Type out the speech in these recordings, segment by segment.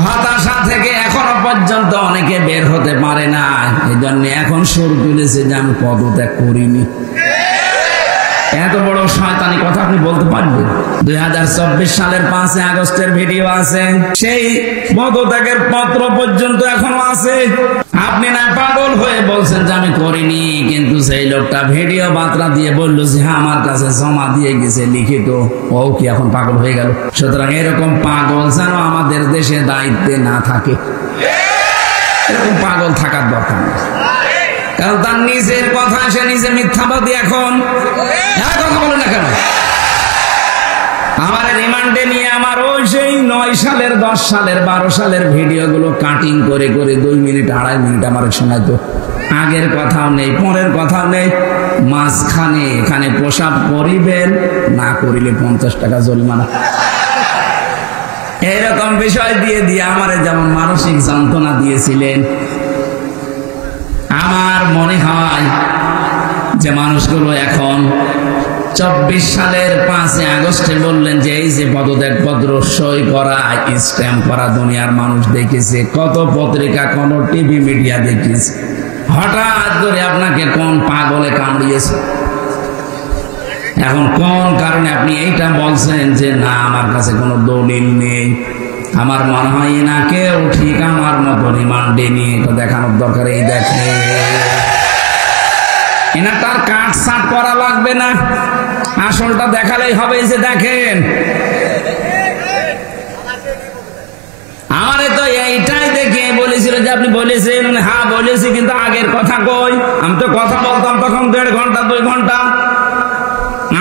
হতাশা থেকে এখনো পর্যন্ত অনেকে বের হতে পারে না। এই জন্য এখন সুর তুলেছে যে আমি পদত্যাগ করিনি। এত বড় শয়তানি কথা আপনি বলতে পারবেন? 2024 সালের 5 আগস্টের ভিডিও আছে, সেই পদত্যাগের পত্র পর্যন্ত এখনো আছে। আপনি না পাগল হয়ে বলছেন যে আমি করিনি, কিন্তু সেই লোকটা ভিডিও বার্তা দিয়ে বলল যে আমার কাছে জমা দিয়ে গেছে লিখিত। ও কি এখন পাগল হয়ে গেল? সুতরাং এরকম পাগল যেন আমাদের দেশে দায়িত্বে না থাকে, এরকম পাগল থাকার দরকার নেই। কারণ তার নিজের কথা সে নিজে মিথ্যাবাদী। এখন কথা বলে না কেন? আমার রিমান্ডে নিয়ে আমার ওই সেই 9 সালের 10 সালের 12 সালের ভিডিও গুলো কাটিং করে করে 2 মিনিট 2.5 মিনিট আমার শোনাইতো। আগের কথাও নেই, পরের কথাও নেই, মাঝখানে এখানে প্রসাব করিবেন, না করিলে 50 টাকা জরিমানা। এরকম বিষয় দিয়ে দিয়ে আমারে যেমন মানসিক যন্ত্রণা দিয়েছিলেন, আমার মনে হয় যে মানুষগুলো এখন 24 সালের 5 আগস্টে বললেন যে এই যে পদত্যাগ পত্র সই করা, স্ট্যাম্প করা দুনিয়ার মানুষ দেখেছে, কত পত্রিকা, কোন টিভি মিডিয়া দেখেছে। হঠাৎ করে আপনাকে কোন পাগলে কামড়িয়েছে? এখন কোন কারণে আপনি এইটা বলছেন যে না আমার কাছে কোনো দলিল নেই? আমার মনে হয় না কেউ ঠিক আমার মতো রিমান্ডে নিয়ে এটা দেখানোর দরকার। এই দেখে এনা তার কাট সাট করা লাগবে না, আসলটা দেখালেই হবে। যে দেখেন আমারে তো এইটাই দেখে বলেছিল যে আপনি বলেছেন। হ্যাঁ বলেছি, কিন্তু আগের কথা কই? আমি তো কথা বলতাম তখন 1.5 ঘন্টা 2 ঘন্টা।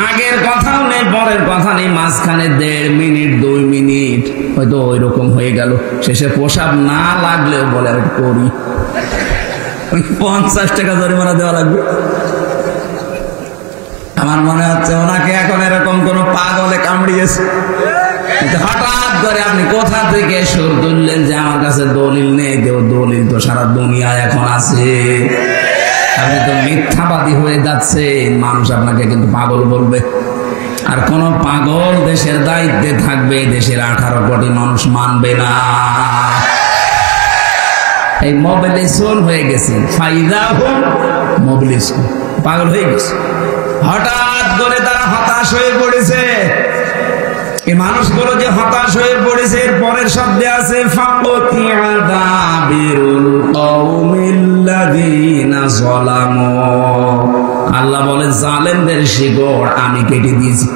আগের কথাও নেই, পরের কথা নেই, মাঝখানে 1.5 মিনিট 2 মিনিট হয়তো ওই রকম হয়ে গেল। শেষে প্রসাব না লাগলেও বলে আমি করি, 50 টাকা জরিমানা দেওয়া লাগবে। আমার মনে হচ্ছে ওনাকে এখন এরকম কোন পাগলে কামড়িয়েছে। হঠাৎ করে আপনি কোথা থেকে সুর তুললেন যে আমার কাছে দলিল নেই? দলিল তো সারা দুনিয়ায় এখন আছে। আপনি তো মিথ্যাবাদী হয়ে যাচ্ছেন, মানুষ আপনাকে কিন্তু পাগল বলবে। আর কোন পাগল দেশের দায়িত্বে থাকবে, দেশের 18 কোটি মানুষ মানবে না। এই মোবিলিজম হয়ে গেছে, মোবিলিজম পাগল হয়ে গেছে। হঠাৎ করে তারা হতাশ হয়ে পড়েছে। এই মানুষগুলো যে হতাশ হয়ে পড়েছে, এর পরের শব্দে আছে আল্লাহ বলে জালেমদের শিকড় আমি কেটে দিয়েছি।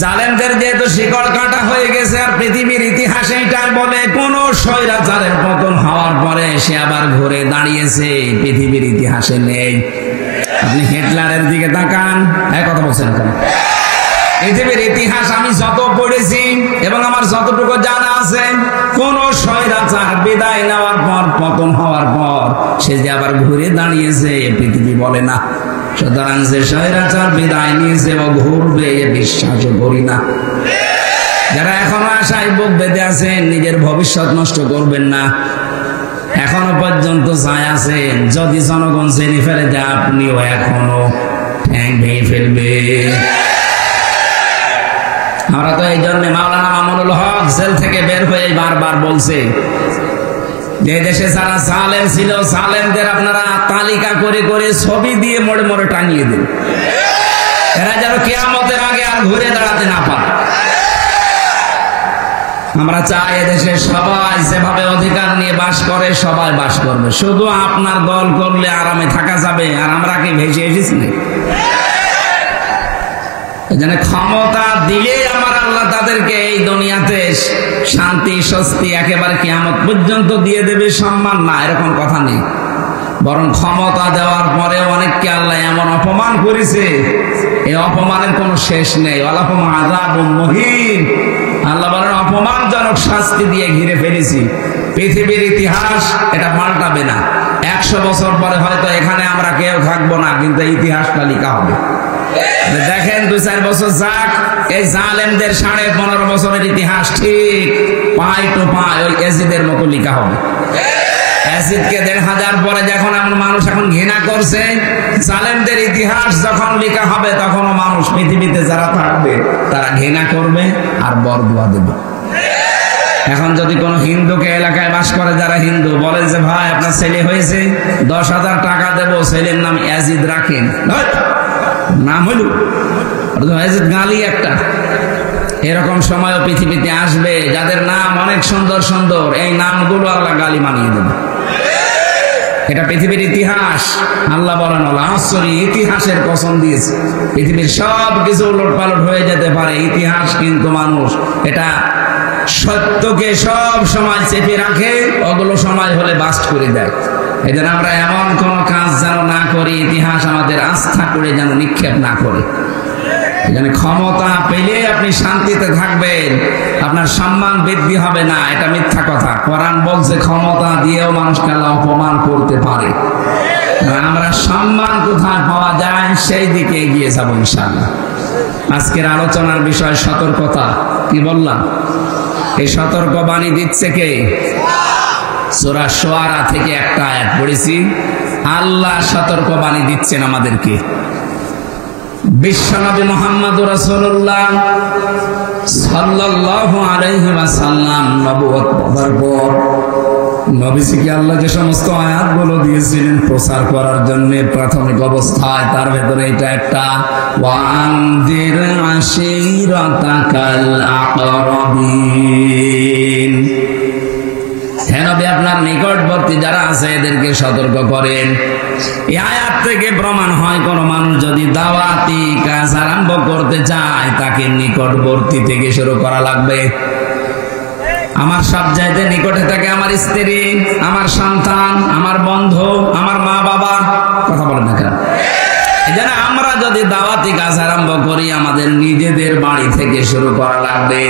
জালেমদের যেহেতু শিকড় কাটা হয়ে গেছে, আর পৃথিবীর ইতিহাসে এটা বলে কোন স্বৈরাচারের পতন হওয়ার পরে সে আবার ঘুরে দাঁড়িয়েছে, পৃথিবীর ইতিহাসে নেই। আপনি হিটলারের দিকে তাকান, এক কথা বলছেন কেন? পৃথিবীর ইতিহাস আমি যত পড়েছি এবং আমার যতটুকু জানা আছে, কোন স্বৈরাচার বিদায় নেওয়ার পর, পতন হওয়ার পর সে যে আবার ঘুরে দাঁড়িয়েছে পৃথিবী বলে না। সুতরাং যে স্বৈরাচার বিদায় নিয়েছে ও ঘুরবে এ বিশ্বাসও করি না। যারা এখনো আশায় বুক বেঁধে আছেন, নিজের ভবিষ্যৎ নষ্ট করবেন না। এখনো পর্যন্ত চাই আছেন, যদি জনগণ জেনে ফেলে যে আপনিও এখনো ঠ্যাং ভেঙে ফেলবে। আমরা তো এই জন্য মাওলানা মামুনুল হক জেল থেকে বের হয়ে বারবার বলছে যে দেশে যারা জালেম ছিল, জালেমদের আপনারা তালিকা করে করে ছবি দিয়ে মোড়ে মোড়ে টাঙিয়ে দিন, এরা যেন কিয়ামতের আগে আর ঘুরে দাঁড়াতে না পারে। আমরা চাই এদেশে সবাই যেভাবে অধিকার নিয়ে বাস করে সবাই বাস করবে। শুধু আপনার দল করলে আরামে থাকা যাবে, আর আমরা কি ভেসে এসেছি? এজন্য ক্ষমতা দিলে আমার আল্লাহ তাদেরকে এই দুনিয়াতে শান্তি স্বস্তি একেবারে কিয়ামত পর্যন্ত দিয়ে দেবে, সম্মান না, এরকম কথা নেই। বরং ক্ষমতা দেওয়ার পরে অনেককে আল্লাহ এমন অপমান করেছে, এই অপমানের কোনো শেষ নেই। ওয়ালাহুম আযাবুম মুহিন, আল্লাহ বলেন অপমানজনক শাস্তি দিয়ে ঘিরে ফেলেছি। পৃথিবীর ইতিহাস এটা পাল্টাবে না। 100 বছর পরে হয়তো এখানে আমরা কেউ থাকবো না, কিন্তু ইতিহাসটা লেখা হবে। দেখেন 2-4 বছর যাক, এই জালেমদের 15.5 বছরের ইতিহাস ঠিক পাই টু পাই ওই এজিদের মতো লেখা হবে। এজিদকে 1500 পরে যখন এমন মানুষ এখন ঘৃণা করছে, জালেমদের ইতিহাস যখন লেখা হবে তখনও মানুষ পৃথিবীতে যারা থাকবে তারা ঘৃণা করবে আর বরদোয়া দেবে। এখন যদি কোনো হিন্দুকে এলাকায় বাস করে যারা হিন্দু বলে যে ভাই আপনার ছেলে হয়েছে 10,000 টাকা দেবো, ছেলের নাম ইয়াজিদ রাখেন, নাম হইল ইয়াজিদ গালি একটা। এরকম সময়ও পৃথিবীতে আসবে যাদের নাম অনেক সুন্দর সুন্দর, এই নামগুলো আল্লাহ গালি মানিয়ে দেবে। এটা পৃথিবীর ইতিহাস। আল্লাহ বলেন ইতিহাসের কসম দিয়েছে, পৃথিবীর সব কিছু উলট পালট হয়ে যেতে পারে, ইতিহাস কিন্তু মানুষ এটা সত্যকে সব সময় চেপে রাখে, ওগুলো সময় হলে বাস্ট করে দেয়। এই জন্য আমরা এমন কোন কাজ যেন না করি, ইতিহাস আমাদের আস্থা করে যেন নিক্ষেপ না করে। এখানে ক্ষমতা পেলে আপনি শান্তিতে থাকবেন, আপনার সম্মান বৃদ্ধি হবে না, এটা মিথ্যা কথা। কোরআন বলছে ক্ষমতা দিয়েও মানুষকে আল্লাহ অপমান করতে পারে। আমরা সম্মান কোথায় পাওয়া যায় সেই দিকে এগিয়ে যাবো ইনশাআল্লাহ। আজকের আলোচনার বিষয় সতর্কতা। কি বললাম? এই সতর্ক বাণী দিচ্ছে কে? সূরা শুআরা থেকে একটা আয়াত পড়েছি, আল্লাহ সতর্ক বাণী দিচ্ছেন আমাদেরকে। বিশ্বনবী মুহাম্মদুর রাসূলুল্লাহ সাল্লাল্লাহু আলাইহি ওয়াসাল্লাম নবুয়ত পাওয়ার পর নবীজিকে আল্লাহ যে সমস্ত আয়াতগুলো দিয়েছিলেন প্রচার করার জন্য প্রাথমিক অবস্থায়, তার ভেতরে এটা একটা, ওয়ানদির আশীরাতাকাল আকরাবিন। হে নবী, আপনার নিকটবর্তী যারা আছে এদেরকে সতর্ক করেন। এই আয়াত থেকে প্রমাণ হয় কোন মানুষ যদি দাওয়াতি কাজ আরম্ভ করতে চায় তাকে নিকটবর্তী থেকে শুরু করা লাগবে। আমার সব চাইতে নিকটে থাকে আমার স্ত্রী, আমার সন্তান, আমার বন্ধু, আমার মা বাবা। কথা বলেন না কেন? এই জন্য আমরা যদি দাওয়াতি কাজ আরম্ভ করি আমাদের নিজেদের বাড়ি থেকে শুরু করা লাগবে।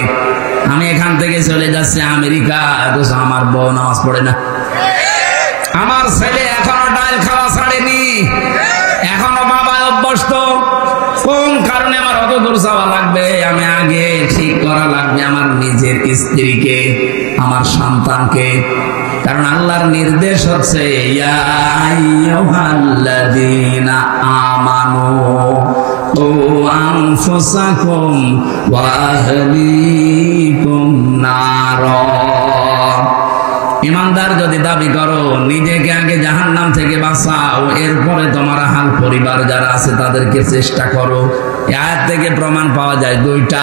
আমি এখান থেকে চলে যাচ্ছি আমেরিকা, অথচ আমার বউ নামাজ পড়ে না, আমার ছেলে এখনো ডাল খাওয়া ছাড়েনি, এখনো বাবা অভ্যস্ত। কোন কারণে আমার অত দূর যাওয়া লাগবে? আমি আগে ঠিক করা লাগবে আমার নিজের স্ত্রীকে, আমার সন্তানকে। কারণ আল্লাহর নির্দেশ হচ্ছে ইয়া আইয়ুহাল্লাযীনা আমানু ও আনফুসাকুম ওয়া আহলিকুম নারা। ইমানদার যদি দাবি করো নিজেকে আগে জাহান্নাম থেকে বাঁচাও, এরপরে তোমার আহাল পরিবার যারা আছে তাদেরকে চেষ্টা করো। এই আয়াত থেকে প্রমাণ পাওয়া যায় দুইটা,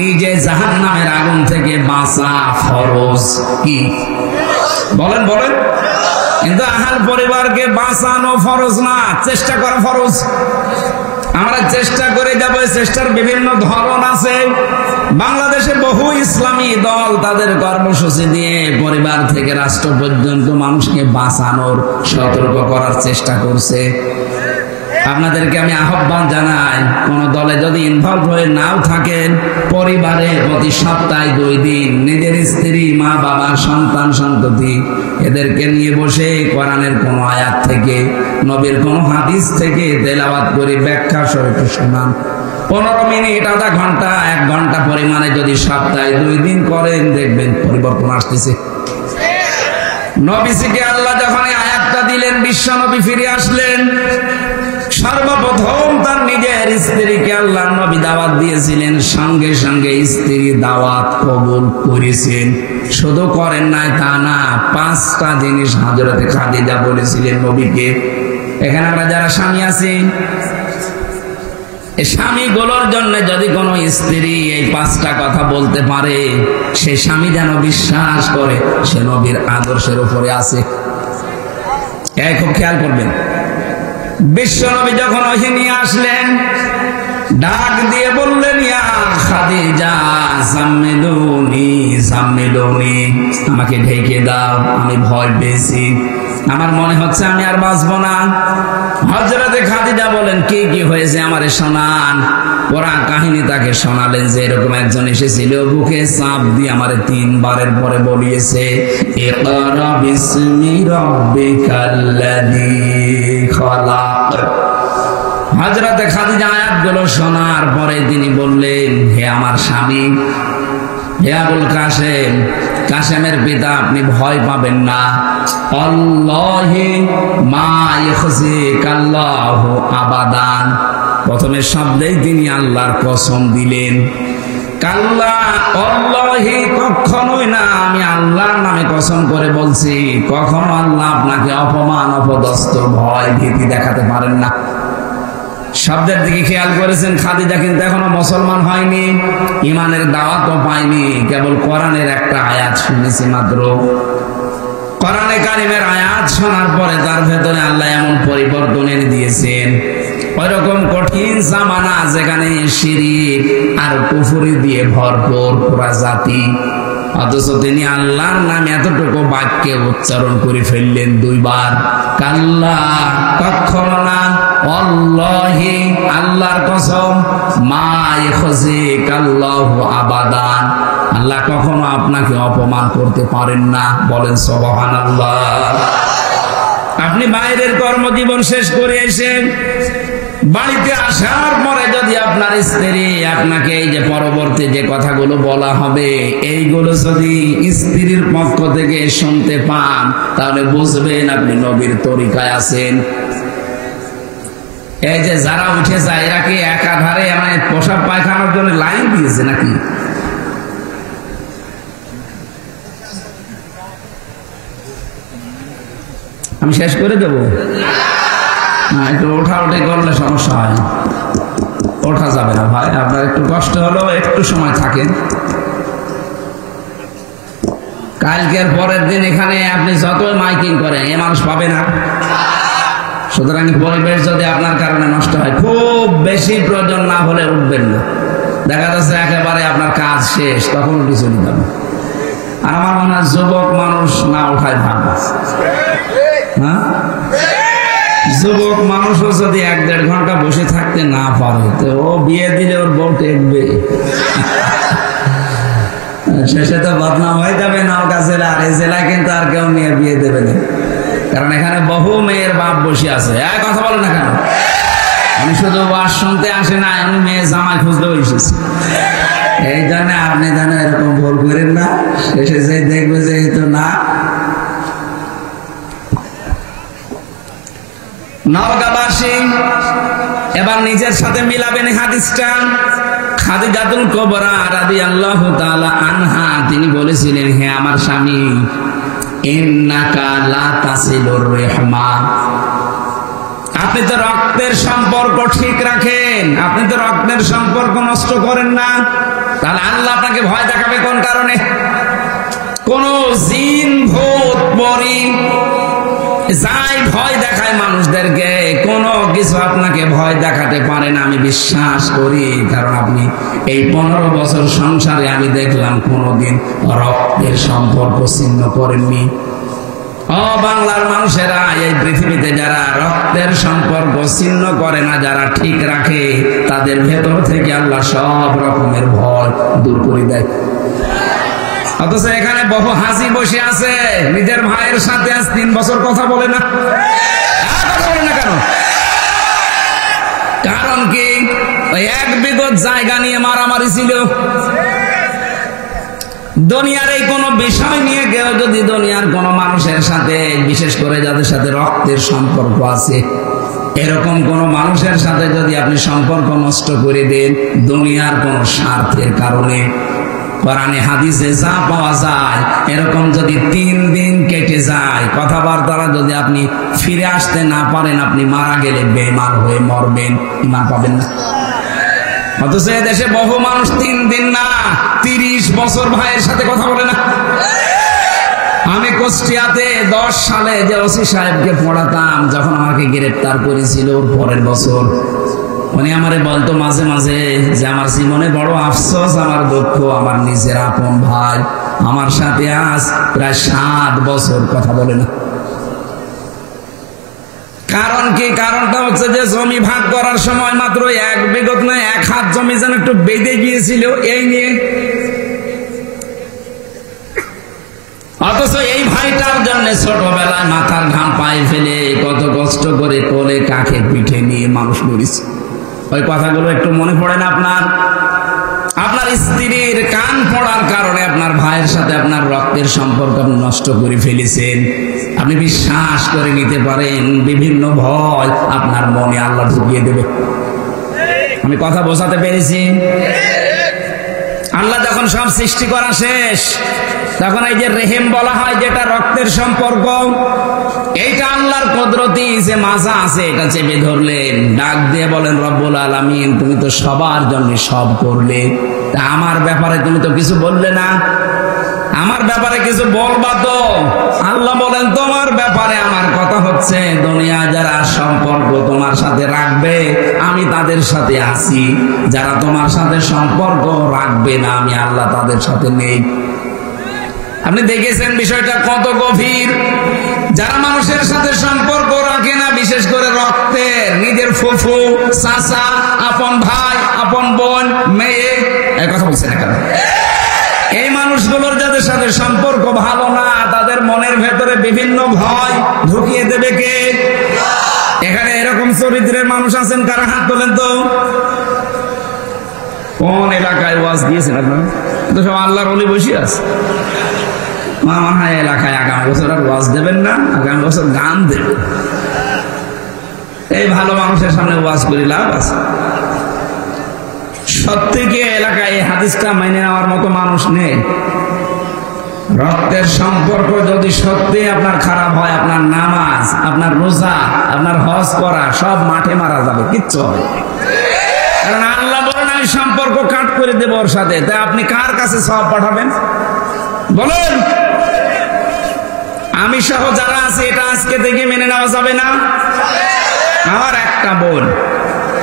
নিজে জাহান্নামের আগুন থেকে বাঁচা ফরজ। কি বলেন বলেন? কিন্তু আহাল পরিবারকে বাঁচানো ফরজ না, চেষ্টা করা ফরজ। আমরা চেষ্টা করে যাবো, চেষ্টার বিভিন্ন ধরন আছে। বাংলাদেশে বহু ইসলামী দল তাদের কর্মসূচি দিয়ে পরিবার থেকে রাষ্ট্র পর্যন্ত মানুষকে বাঁচানোর, সতর্ক করার চেষ্টা করছে। আপনাদেরকে আমি আহ্বান জানাই, কোন দলে যদি ইনভলভ হয়ে নাও থাকেন, পরিবারে প্রতি সপ্তাহে 2 দিন নিজের স্ত্রী, মা বাবা, সন্তান সন্ততি এদেরকে নিয়ে বসে কোরআনের কোন আয়াত থেকে, নবীর কোন হাদিস থেকে তেলাওয়াত করে ব্যাখ্যা সহিত শোনান। 15 মিনিট, আধা ঘন্টা, 1 ঘন্টা পরিমাণে যদি সপ্তাহে 2 দিন করেন দেখবেন পরিবর্তন আসতেছে। নবীজিকে আল্লাহ যখন আয়াতটা দিলেন, বিশ্ব নবী ফিরে আসলেন, সর্বপ্রথম তার নিজের স্ত্রীকে আল্লাহ নবী দাওয়াত দিয়েছিলেন, সঙ্গে সঙ্গে স্ত্রী দাওয়াত কবুল করেছেন। শুধু করেন নাই তা না, 5টা জিনিস হযরতে খাদিজা বলেছিলেন নবীকে। এখানে আমরা যারা স্বামী আছি, এই স্বামীগুলোর জন্য যদি কোনো স্ত্রী এই 5টা কথা বলতে পারে, সে স্বামী যেন বিশ্বাস করে সে নবীর আদর্শের উপরে আছে। এই খুব খেয়াল করবেন। বিশ্বনবী যখন ওহী নিয়ে আসলেন, ডাক দিয়ে বললেন, ইয়া খাদিজা জাম্মিলুনি জাম্মিলুনি, আমাকে ঢেকে দাও, আমি ভয় পেয়েছি, আমার মনে হচ্ছে আমি আর বাঁচবো না। হযরতে খাদিজা বলেন, কি কি হয়েছে আমারে শোনান। ওরা কাহিনী তাকে শোনালেন যে এরকম একজন এসেছিল, বুকে চাপ দিয়ে আমারে 3 বারের পরে বলিয়েছে, ইকরা বিসমি রাব্বিকাল্লাযী খালাক। হযরতে খাদিজা আয়াতগুলো শোনার পরে তিনি বললেন, হে আমার স্বামী, হে আবুল কাসেম, কাসেমের পিতা, আপনি ভয় পাবেন না। আল্লাহি মা ইখজিকাল্লাহু আবাদান। প্রথমের শব্দেই তিনি আল্লাহর কসম দিলেন। কাল্লা আল্লাহি, কখনোই না, কসম করে বলছি, কখনো আল্লাহ আপনাকে অপমান, অপদস্থ, ভয়, ভীতি দেখাতে পারেন না। শব্দের দিকে খেয়াল করেছেন, খাদিজা কিন্তু এখনো মুসলমান হয়নি, ইমানের দাওয়াতও পায়নি, কেবল কোরআনের একটা আয়াত শুনেছি মাত্র। কোরআনে কারিমের আয়াত শোনার পরে তার ভেতরে আল্লাহ এমন পরিবর্তন এনে দিয়েছেন, ওইরকম কঠিন জামানা যেখানে শিরক আর কুফরি দিয়ে ভরপুর পুরা জাতি, অথচ তিনি আল্লাহর নাম এতটুকু বাক্যে উচ্চারণ করে ফেললেন 2 বার। কাল্লা, কখনো না, আল্লাহি, আল্লাহর কসম, মা ইয়াখজিকাল্লাহু আবাদান, আল্লাহ কখনো আপনাকে অপমান করতে পারেন না। বলেন সুবহানাল্লাহ। আপনি বাইরের কর্মজীবন শেষ করে এসে বাড়িতে আসার পরে যদি আপনার স্ত্রী আপনাকে এই যে পরবর্তী যে কথাগুলো বলা হবে, এইগুলো যদি স্ত্রীর পক্ষ থেকে শুনতে পান, তাহলে বুঝবেন আপনি নবীর তরিকায় আছেন। এই যে যারা উঠে যায়, এরা কি একাধারে মানে পোশাক পায়খানার জন্য লাইন দিয়েছে নাকি? আমি শেষ করে দেবো না, একটু ওঠাউঠি করলে সমস্যা হয়। ওঠা যাবে না ভাই, আপনার একটু কষ্ট হলেও একটু সময় থাকেন। কালকের পরের দিন এখানে আপনি যতই মাইকিং করেন, এ মানুষ পাবে না। সুতরাং পরিবেশ যদি আপনার কারণে নষ্ট হয়, খুব বেশি প্রয়োজন না হলে উঠবেন না। দেখা যাচ্ছে একেবারে আপনার কাজ শেষ, তখন কিছু নিতে হবে। আর আমার মনে হয় যুবক মানুষ না ওঠায় ভালো। হ্যাঁ, যুবক মানুষও যদি 1-1.5 ঘন্টা বসে থাকতে না পারে, তো ও বিয়ে দিলে ওর বউ টেকবে, শেষে তো বদনাম হয়ে যাবে নওগাঁ জেলা। আর এই জেলায় কিন্তু আর কেউ নিয়ে বিয়ে দেবে না, কারণ এখানে বহু মেয়ের বাপ বসে আছে। কথা বলো না কেন? আমি শুধু ওয়াজ শুনতে আসে না, আমি মেয়ে জামাই খুঁজতে এসেছি। এই জন্য আপনি জানেন এরকম ভুল করেন না, শেষে যে দেখবে যে এই তো না। নওগাঁবাসী এবার নিজের সাথে মিলাবেন হাদিসটা। খাদিজাতুল কুবরা রাদিয়াল্লাহু তাআলা আনহা তিনি বলেছিলেন, হে আমার স্বামী, ইন্নাকা লা তাসিলুর রাহমা, আপনি তো রক্তের সম্পর্ক ঠিক রাখেন, আপনি তো রক্তের সম্পর্ক নষ্ট করেন না। তাহলে আল্লাহ আপনাকে ভয় দেখাবে কোন কারণে? কোন জিন, ভূত, পরী যাই ভয় দেখায় মানুষদেরকে, কোনো কিছু আপনাকে ভয় দেখাতে পারে না, আমি বিশ্বাস করি। কারণ আপনি এই 15 বছর সংসারে আমি দেখলাম কোনোদিন রক্তের সম্পর্ক ছিন্ন করেননি। ও বাংলার মানুষেরা, এই পৃথিবীতে যারা রক্তের সম্পর্ক ছিন্ন করে না, যারা ঠিক রাখে, তাদের ভেতর থেকে আল্লাহ সব রকমের ভয় দূর করে দেয়। অথচ এখানে বহু হাসি বসে আছে, নিজের ভাইয়ের সাথে আজ 3 বছর কথা বলে না। কথা বলে না কেন? কারণ কি? ওই 1 বিঘত জায়গা নিয়ে মারামারি ছিল। দুনিয়ার এই কোন বিষয় নিয়ে কেউ যদি দুনিয়ার কোন মানুষের সাথে, বিশেষ করে যাদের সাথে রক্তের সম্পর্ক আছে, এরকম কোন মানুষের সাথে যদি আপনি সম্পর্ক নষ্ট করে দেন দুনিয়ার কোন স্বার্থের কারণে, কোরআনে হাদিসে যা পাওয়া যায়, এরকম যদি 3 দিন কেটে যায়, কথাবার্তা যদি আপনি ফিরে আসতে না পারেন, আপনি মারা গেলে বেঈমান হয়ে মরবেন, ঈমান পাবেন না। অথচ দেশে বহু মানুষ 3 দিন না 30 বছর ভাইয়ের সাথে কথা বলে না। আমি কুষ্টিয়াতে 10 সালে যে ওসি সাহেবকে পড়াতাম, যখন আমাকে গ্রেফতার করেছিল পরের বছর, উনি আমারে বলতো মাঝে মাঝে যে আমার জীবনে বড় আফসোস, আমার দুঃখ, আমার নিজের আপন ভাই আমার সাথে আজ প্রায় 7 বছর কথা বলে না। কারণ কি? কারণটা হচ্ছে যে জমি ভাগ করার সময় মাত্র 1 বিঘত না 1 হাত জমি যেন একটু বেঁধে গিয়েছিল এই নিয়ে। অথচ এই ভাইটার জন্য ছোটবেলায় মাথার ঘাম পায়ে ফেলে কত কষ্ট করে কোলে কাকে পিঠে নিয়ে মানুষ করেছে। ওই কথাগুলো একটু মনে পড়ে না আপনার? আপনার স্ত্রীর কান পড়ার কারণে আপনার ভাইয়ের সাথে আপনার রক্তের সম্পর্ক আপনি নষ্ট করে ফেলেছেন। আপনি বিশ্বাস করে নিতে পারেন, বিভিন্ন ভয় আপনার মনে আল্লাহ ঢুকিয়ে দেবে। আমি কথা বোঝাতে পেরেছি? আল্লাহ যখন সব সৃষ্টি করা শেষ, তখন এই যে রেহেম বলা হয়, যেটা রক্তের সম্পর্ক, এইটা আল্লাহর কুদরতি যে মাজা আছে এটা চেপে ধরলেন, ডাক দিয়ে বলেন, রব্বুল আলামিন তুমি তো সবার জন্য সব করলে, তা আমার ব্যাপারে তুমি তো কিছু বললে না, আমার ব্যাপারে কিছু বলবা তো। আল্লাহ বলেন, তোমার ব্যাপারে আমার কথা হচ্ছে, দুনিয়া যারা সম্পর্ক তোমার সাথে রাখবে আমি তাদের সাথে আছি, যারা তোমার সাথে সম্পর্ক রাখবে না আমি আল্লাহ তাদের সাথে নেই। আপনি দেখেছেন বিষয়টা কত গভীর। যারা মানুষের সাথে সম্পর্ক রাখে না, বিশেষ করে রক্তের, নিজের ফুফু, চাচা, আপন ভাই, আপন বোন, মেয়ে, এই কথা বলছে না কেন? এই মানুষগুলোর যাদের সাথে সম্পর্ক ভালো না, তাদের মনের ভেতরে বিভিন্ন ভয় ঢুকিয়ে দেবে কে? এখানে এরকম চরিত্রের মানুষ আছেন, কারা হাত তোলেন তো? কোন এলাকায় ওয়াজ দিয়েছেন আপনারা? তো সব আল্লাহর ওলি বসে আছে। আমার হয় এলাকায় আগামী বছর আর ওয়াজ দেবেন না, আগামী বছর গান দেবেন। এই ভালো মানুষের সামনে ওয়াজ করি লাভ আছে? সত্যি কি এলাকায় এই হাদিসটা মেনে নেওয়ার মতো মানুষ নেই? রক্তের সম্পর্ক যদি সত্যি আপনার খারাপ হয়, আপনার নামাজ, আপনার রোজা, আপনার হজ করা সব মাঠে মারা যাবে, কিচ্ছু হবে। কারণ আল্লাহ বলেন আমি সম্পর্ক কাট করে দেব ওর সাথে, তাই আপনি কার কাছে সওয়াব পাঠাবেন বলেন? আমি সহ যারা আছে এটা আজকে থেকে মেনে নেওয়া যাবে না। আমার একটা বোন,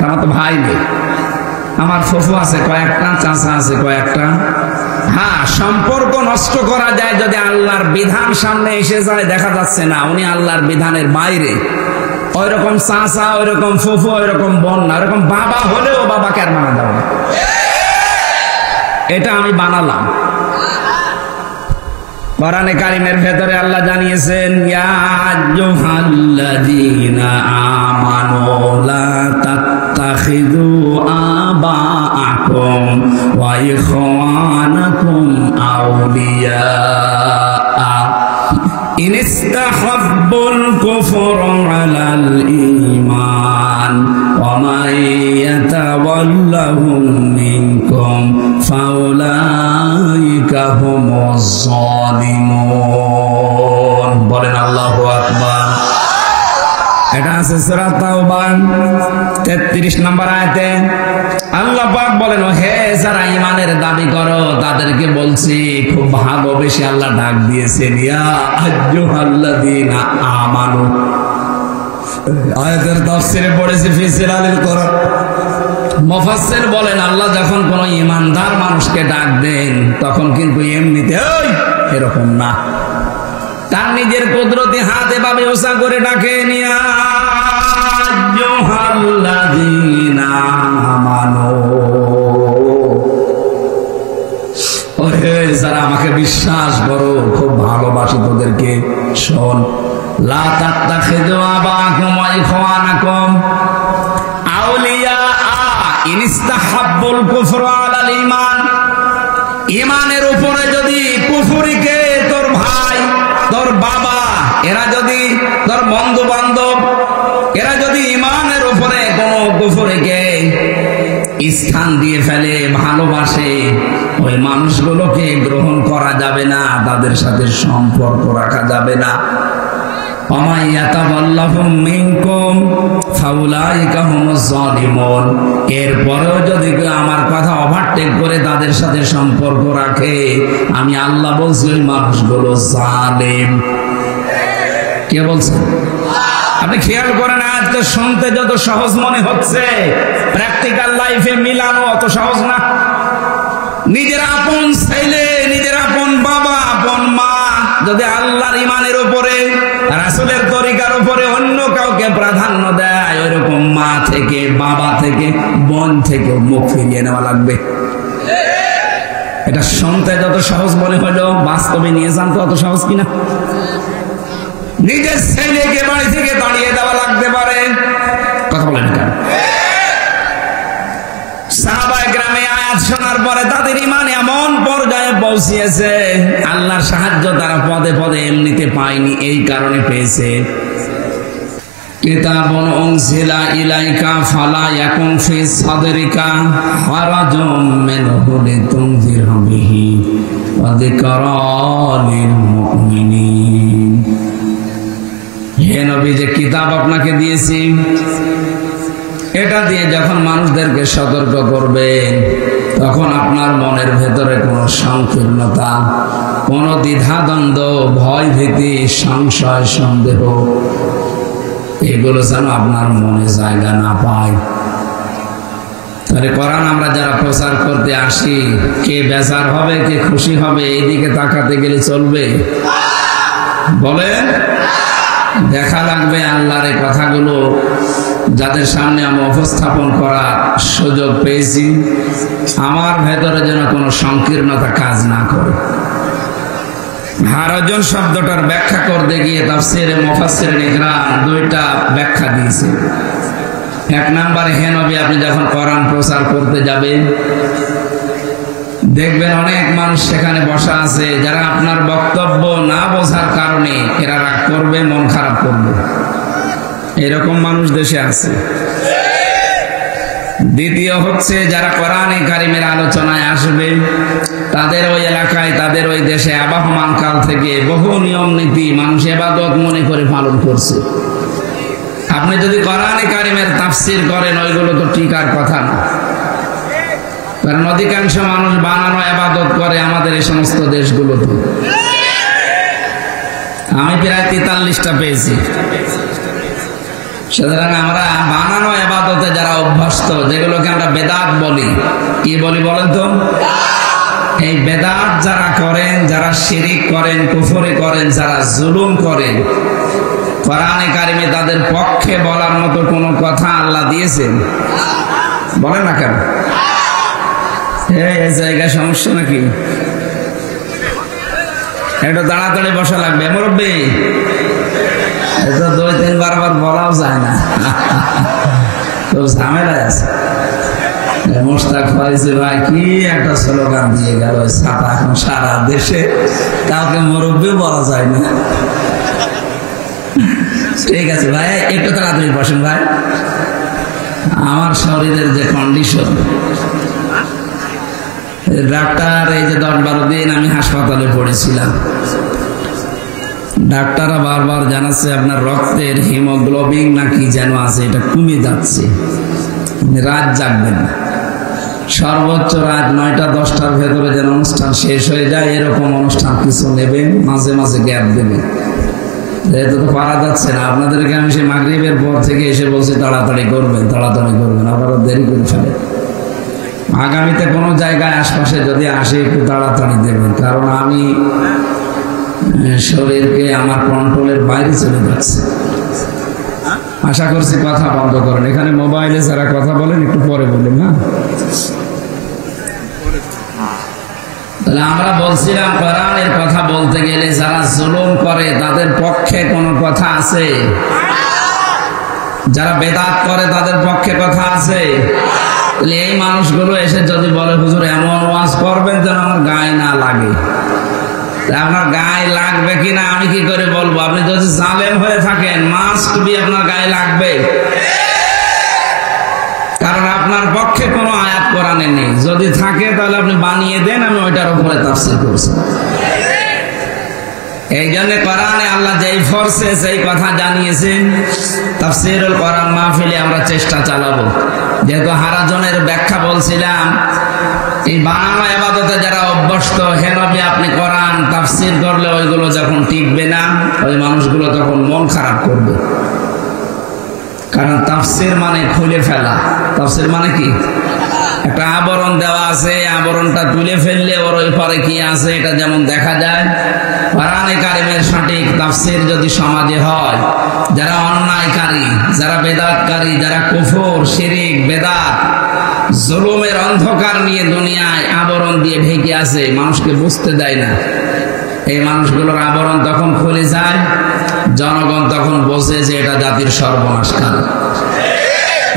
আমার তো ভাই নেই, আমার ফুফু আছে কয়েকটা, চাচা আছে কয়েকটা। হ্যাঁ, সম্পর্ক নষ্ট করা যায় যদি আল্লাহর বিধান সামনে এসে যায়, দেখা যাচ্ছে না উনি আল্লাহর বিধানের বাইরে, ওইরকম চাচা, ওইরকম ফুফু, ওইরকম বোন না, ওইরকম বাবা হলেও বাবাকে আর মানা যাবে না। এটা আমি বানালাম। কোরআনে কারিমের ভেতরে আল্লাহ জানিয়েছেন, ইয়া আইয়ুহাল্লাযীনা আমানু লা তাত্তাখিযু আবাআকুম ওয়া ইখওয়ানাকুম আউলিয়া ইন ইসতাহাব্বুল কুফরা আলাল ঈমান ওয়া মান ইয়াতাওয়াল্লাহুম মিনকুম ফাউলাইকা হুমুজ যালিমুন। বলেন আল্লাহু আকবার। এটা আছে সূরা তাওবা 33 নম্বর আয়াতে। আল্লাহ পাক বলেন, হে যারা ঈমানের দাবি করো তাদেরকে বলছি, খুব ভালোবেসে আল্লাহ ডাক দিয়েছেন, ইয়া আইয়ুহাল্লাযীনা আমানু। আয়াতের তাফসীরে পড়েছি ফি সিলালিল কোরআন। মুফাসসির বলেন, আল্লাহ যখন কোন ঈমানদার মানুষকে ডাক দেন তখন কিন্তু এমনিতে এরকম না, তার নিজের কুদরতি হাত এভাবে উঁচা করে ডাকেন, ইয়া আইয়ুহাল্লাযীনা আমানু। ওহে যারা আমাকে বিশ্বাস করো, খুব ভালোবাসি তোদেরকে, শোন, লা তাত্তাখিযু আবাআকুম ওয়া ইখওয়ানাকুম আউলিয়া ইন ইসতাহাব্বুল কুফরা আলাল ঈমান। ঈমানের উপরে যদি কুফরিকে, তোর ভাই, তোর বাবা, এরা যদি, তোর বন্ধু বান্ধব, এরা যদি ঈমানের উপরে কোন কুফরিকে স্থান দিয়ে ফেলে, ভালোবাসে, ওই মানুষগুলোকে গ্রহণ করা যাবে না, তাদের সাথে সম্পর্ক রাখা যাবে না। এরপরেও যদি আমার কথা ওভারটেক করে তাদের সাথে সম্পর্ক রাখে, আমি আল্লাহ বলছি ওই মানুষগুলো জালেম। কে বলছে? আপনি খেয়াল করেন, আজকে শুনতে যত সহজ মনে হচ্ছে, প্র্যাকটিক্যাল লাইফে মিলানো অত সহজ না। নিজের আপন ছেলে, নিজের আপন বাবা, আপন মা যদি আল্লাহর ঈমানের উপরে, রাসূলের তরিকার উপরে অন্য কাউকে প্রাধান্য দেয়, ওইরকম মা থেকে, বাবা থেকে, বোন থেকে মুখ ফিরিয়ে নেওয়া লাগবে। এটা শুনতে যত সহজ মনে হলো, বাস্তবে নিয়ে যান তো অত সহজ কিনা। নিজের ছেলেকে বাড়ি থেকে তাড়িয়ে দেওয়া লাগতে পারে, কথা বলেন কেন? সাহাবায়ে কেরামে আয়াত শোনার পরে তাদের ঈমান এমন পর্যায়ে পৌঁছিয়েছে, আল্লাহর সাহায্য তারা পদে পদে এমনিতে পায়নি, এই কারণে পেয়েছে। কিতাবুন উনজিলা ইলাইকা ফালা ইয়াকুন ফি সাদরিকা হারাজুম মিনহু লিতুনযিরা বিহি ওয়া যিকরা লিল মুমিনিন। হে নবী, যে কিতাব আপনাকে দিয়েছি, এটা দিয়ে যখন মানুষদেরকে সতর্ক করবেন, তখন আপনার মনের ভেতরে কোনো সংকীর্ণতা, কোনো দ্বিধাদ্বন্দ্ব, ভয় ভীতি, সংশয়, সন্দেহ এগুলো যেন আপনার মনে জায়গা না পায়। তাহলে কোরআন আমরা যারা প্রচার করতে আসি, কে বেজার হবে, কে খুশি হবে, এইদিকে তাকাতে গেলে চলবে? বলেন, দেখা লাগবে আল্লাহর এই কথাগুলো যাদের সামনে আমি উপস্থাপন করার সুযোগ পেয়েছি, আমার ভেতরে যেন কোনো সংকীর্ণতা কাজ না করে। হারাজন শব্দটার ব্যাখ্যা করতে গিয়ে তাফসীরে মুফাসসিরিন ইকরাম দুইটা ব্যাখ্যা দিয়েছে। এক নম্বরে, হে নবী, আপনি যখন কোরআন প্রচার করতে যাবেন, দেখবেন অনেক মানুষ সেখানে বসা আছে যারা আপনার বক্তব্য না বোঝার কারণে এরা রাগ করবে, মন খারাপ করবে। এরকম মানুষ দেশে আছে। দ্বিতীয় হচ্ছে, যারা কোরআনে কারিমের আলোচনায় আসবে, তাদের ওই এলাকায়, তাদের ওই দেশে আবহমান কাল থেকে বহু নিয়ম নীতি মানুষ ইবাদত মনে করে পালন করছে। আপনি যদি কোরআনে কারিমের তাফসীর করেন, ওইগুলো তো টিকার কথা না, কারণ অধিকাংশ মানুষ বানানো ইবাদত করে আমাদের এই সমস্ত দেশগুলোতে। আমি প্রায় 43টা পেয়েছি। সুতরাং আমরা বানানো ইবাদতে যারা অভ্যস্ত, যেগুলোকে আমরা বেদাত বলি, কি বলি বলেন তো? এই বেদাত যারা করেন, যারা শিরিক করেন, কুফরি করেন, যারা জুলুম করেন, কোরআনে কারিমে তাদের পক্ষে বলার মতো কোনো কথা আল্লাহ দিয়েছেন? বলেন না কেন? এই জায়গায় সমস্যা নাকি? একটু তাড়াতাড়ি বসা লাগবে মুরব্বী, এটা 2-3 বার বলাও যায় না, খুব ঝামেলায় আছে। মোস্তাক ফয়জি ভাই কি একটা স্লোগান দিয়ে গেল, ছাতা এখন সারা দেশে, কাউকে মুরব্বী বলা যায় না। ঠিক আছে ভাই, একটু তাড়াতাড়ি বসেন ভাই। আমার শরীরের যে কন্ডিশন, ডাক্তার, এই যে 10-12 দিন আমি হাসপাতালে পড়েছিলাম, ডাক্তাররা বারবার জানাচ্ছে আপনার রক্তের হিমোগ্লোবিন নাকি যেন আছে, এটা কমে যাচ্ছে, রাত জাগবেন না, সর্বোচ্চ রাত 9টা-10টার ভেতরে যেন অনুষ্ঠান শেষ হয়ে যায়, এরকম অনুষ্ঠান কিছু নেবেন, মাঝে মাঝে গ্যাপ দেবেন। যেহেতু তো পারা যাচ্ছে না, আপনাদেরকে আমি সেই মাগরিবের পর থেকে এসে বলছি তাড়াতাড়ি করবেন, তাড়াতাড়ি করবেন, আপনারা দেরি করে ফেলেন। আগামীতে কোনো জায়গায় আশপাশে যদি আসে একটু তাড়াতাড়ি দেবেন, কারণ আমি শরীরকে আমার কন্ট্রোলের বাইরে চলে যাচ্ছে। আশা করছি কথা বন্ধ করেন, এখানে মোবাইলে যারা কথা বলেন একটু পরে বলুন না। তাহলে আমরা বলছিলাম, কোরআনের কথা বলতে গেলে যারা জুলুম করে তাদের পক্ষে কোনো কথা আছে? যারা বেদাত করে তাদের পক্ষে কথা আছে? এই মানুষগুলো এসে যদি বলে, হুজুর এমন ওয়াজ করবেন যেন আমার গায়ে না লাগে, আপনার গায়ে লাগবে কিনা আমি কি করে বলবো? আপনি যদি জালেম হয়ে থাকেন, মাস্ট বি আপনার গায়ে লাগবে, কারণ আপনার পক্ষে কোনো আয়াত কোরআনে নেই। যদি থাকে তাহলে আপনি বানিয়ে দেন, আমি ওইটার উপরে তাফসীর করছি। এই জন্য কোরআনে আল্লাহ যেই ফোর্সে সেই কথা জানিয়েছেন, তাফসীরুল কোরআন মাহফিলে আমরা চেষ্টা চালাবো। যেহেতু হারাজনের ব্যাখ্যা বলছিলাম, এই বানানো ইবাদতে যারা অভ্যস্ত, হে নবী আপনি কোরআন তাফসীর করলে ওইগুলো যখন টিকবে না, ওই মানুষগুলো তখন মন খারাপ করবে। কারণ তাফসীর মানে খুলে ফেলা। তাফসীর মানে কি? একটা আবরণ দেওয়া আছে, আবরণটা তুলে ফেললে ওর ওই পারে কি আছে এটা যেমন দেখা যায়। কোরআনে কারিমের সঠিক তাফসীর যদি সমাজে হয়, যারা অন্যায়কারী, যারা বেদাতকারী, যারা কুফর, শিরিক, বেদাত, জুলুমের অন্ধকার নিয়ে দুনিয়ায় আবরণ দিয়ে ঢেকে আছে, মানুষকে বুঝতে দেয় না, এই মানুষগুলোর আবরণ তখন খুলে যায়, জনগণ তখন বোঝে যে এটা জাতির সর্বনাশ কারণ।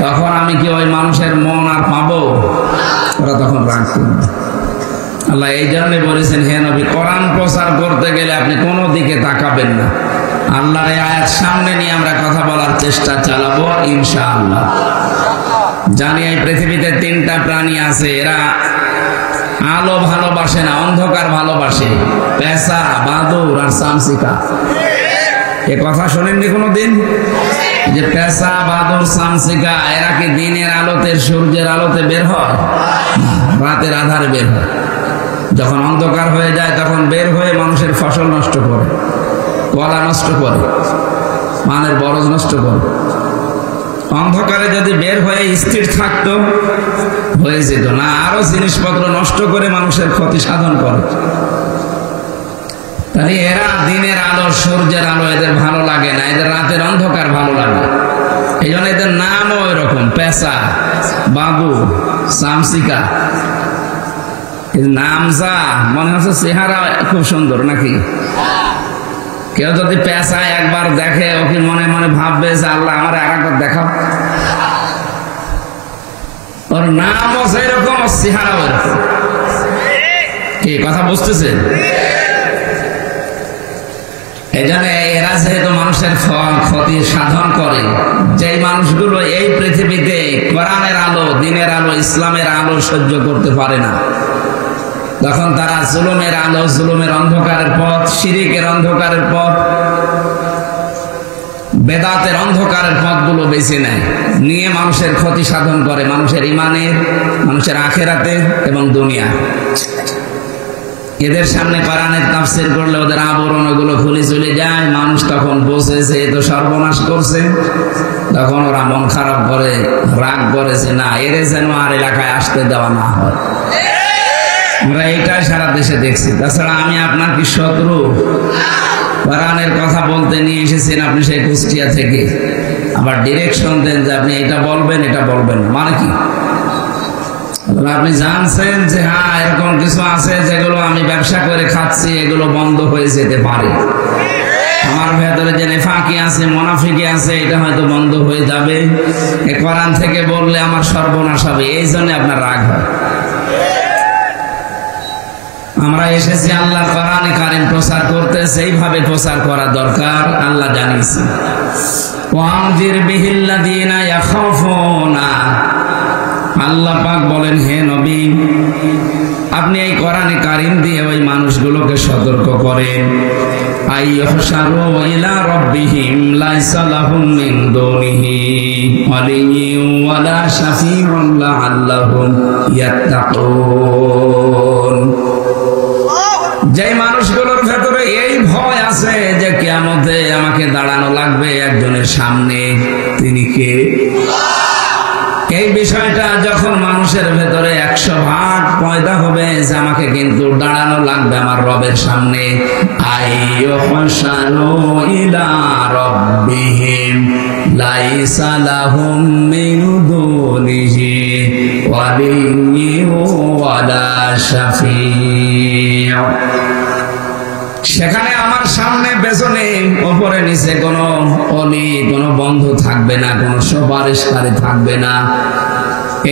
তখন আমি কি ওই মানুষের মন আর পাবো? ওরা তখন রাগ করবে। আল্লাহ এই জন্য বলেছেন, হে নবী কোরআন প্রচার করতে গেলে আপনি কোনো দিকে তাকাবেন না, আল্লাহর এই আয়াত সামনে নিয়ে আমরা কথা বলার চেষ্টা চালাবো ইনশাআল্লাহ। জানি এই পৃথিবীতে তিনটা প্রাণী আছে, এরা আলো ভালোবাসে না, অন্ধকার ভালোবাসে, পেঁচা, বাদুড় আর চামচিকা। এ কথা শোনেননি কোনোদিন? যে পেঁচা, বাদুড়, চামচিকা এরা কি দিনের আলোতে, সূর্যের আলোতে বের হয়? রাতের আধারে বের হয়। যখন অন্ধকার হয়ে যায় তখন বের হয়ে মানুষের ফসল নষ্ট করে, কলা নষ্ট করে, পানের বরজ নষ্ট করে। অন্ধকারে যদি বের হয়ে স্থির থাকতো হয়ে যেত না, আরো জিনিসপত্র নষ্ট করে মানুষের ক্ষতি সাধন করে। তাহলে এরা দিনের আলো, সূর্যের আলো এদের ভালো লাগে না, এদের রাতের অন্ধকার ভালো লাগে। এই জন্য এদের নামও এরকম, পেঁচা, বাদুড়, চামচিকা। নাম যা মনে হচ্ছে চেহারা খুব সুন্দর নাকি? কেউ যদি পেঁচা একবার দেখে ওকে মনে মনে ভাববে যে আল্লাহ আমার আরেকবার দেখাও। ওর নামও সেরকম, ওর চেহারাও এরকম। কি কথা বুঝতেছেন? এই জন্য এরা যেহেতু মানুষের ক্ষতি সাধন করে, যে মানুষগুলো এই পৃথিবীতে কোরআনের আলো, দিনের আলো, ইসলামের আলো সহ্য করতে পারে না, তখন তারা জুলুমের আলো, জুলুমের অন্ধকারের পথ, শিরিকের অন্ধকারের পথ, বেদাতের অন্ধকারের পথগুলো বেছে নেয়, নিয়ে মানুষের ক্ষতি সাধন করে, মানুষের ইমানের, মানুষের আখেরাতে এবং দুনিয়া। এদের সামনে কোরআনের তাফসীর করলে ওদের আবরণ ওগুলো খুলে চলে যায়। মানুষ তখন বোঝেছে এ তো সর্বনাশ করছে, তখন ওরা মন খারাপ করে, রাগ করেছে, না এর যেন আর এলাকায় আসতে দেওয়া না হয়। আমরা এটাই সারা দেশে দেখছি। তাছাড়া আমি আপনার কি শত্রু? কোরআনের কথা বলতে নিয়ে এসেছেন আপনি সেই কুষ্টিয়া থেকে, আবার ডিরেকশন দেন যে আপনি এটা বলবেন, এটা বলবেন, মানে কি? আপনি জানছেন যে হ্যাঁ এরকম কিছু আছে যেগুলো আমি ব্যবসা করে খাচ্ছি, এগুলো বন্ধ হয়ে যেতে পারে। আমার ভেতরে যে নেফাকি আছে, মুনাফিকি আছে, এটা হয়তো বন্ধ হয়ে যাবে। এ কোরআন থেকে বললে আমার সর্বনাশ হবে, এই জন্য আপনার রাগ হয়। আমরা এসেছি আল্লাহর কোরআন কারীম প্রচার করতে, সেইভাবে প্রচার করা দরকার। আল্লাহ জানিয়েছেন ওয়ানজির বিহিল্লাযীনা ইয়াখাফুনা, আল্লাহ পাক বলেন হে নবী আপনি এই কোরআনে কারীম দিয়ে ওই মানুষগুলোকে সতর্ক করেন, আইয়ুহশারু ইলা রাব্বিহিম লাইসা লাহুম মিন দুনিহি ওয়ালিয়্যুন ওয়ালা শাফীউন লাআল্লাহুম ইয়াত্তাকুন। যে মানুষগুলোর ভেতরে এই ভয় আছে যে কিয়ামতে আমাকে দাঁড়ানো লাগবে একজনের সামনে, তিনি কে? এই বিষয়টা যখন মানুষের ভেতরে 100% পয়দা হবে যে আমাকে কিন্তু দাঁড়ানো লাগবে আমার রবের সামনে, আইয়ুহশারু ইলা রাব্বিহিম লাইসা লাহুম মিন দুনিহি ওয়ালিয়্যুন ওয়ালা শাফীউ। সেখানে আমার সামনে, পেছনে, উপরে নিচে কোনো অলি, কোনো বন্ধু থাকবে না, কোনো সুপারিশকারী থাকবে না।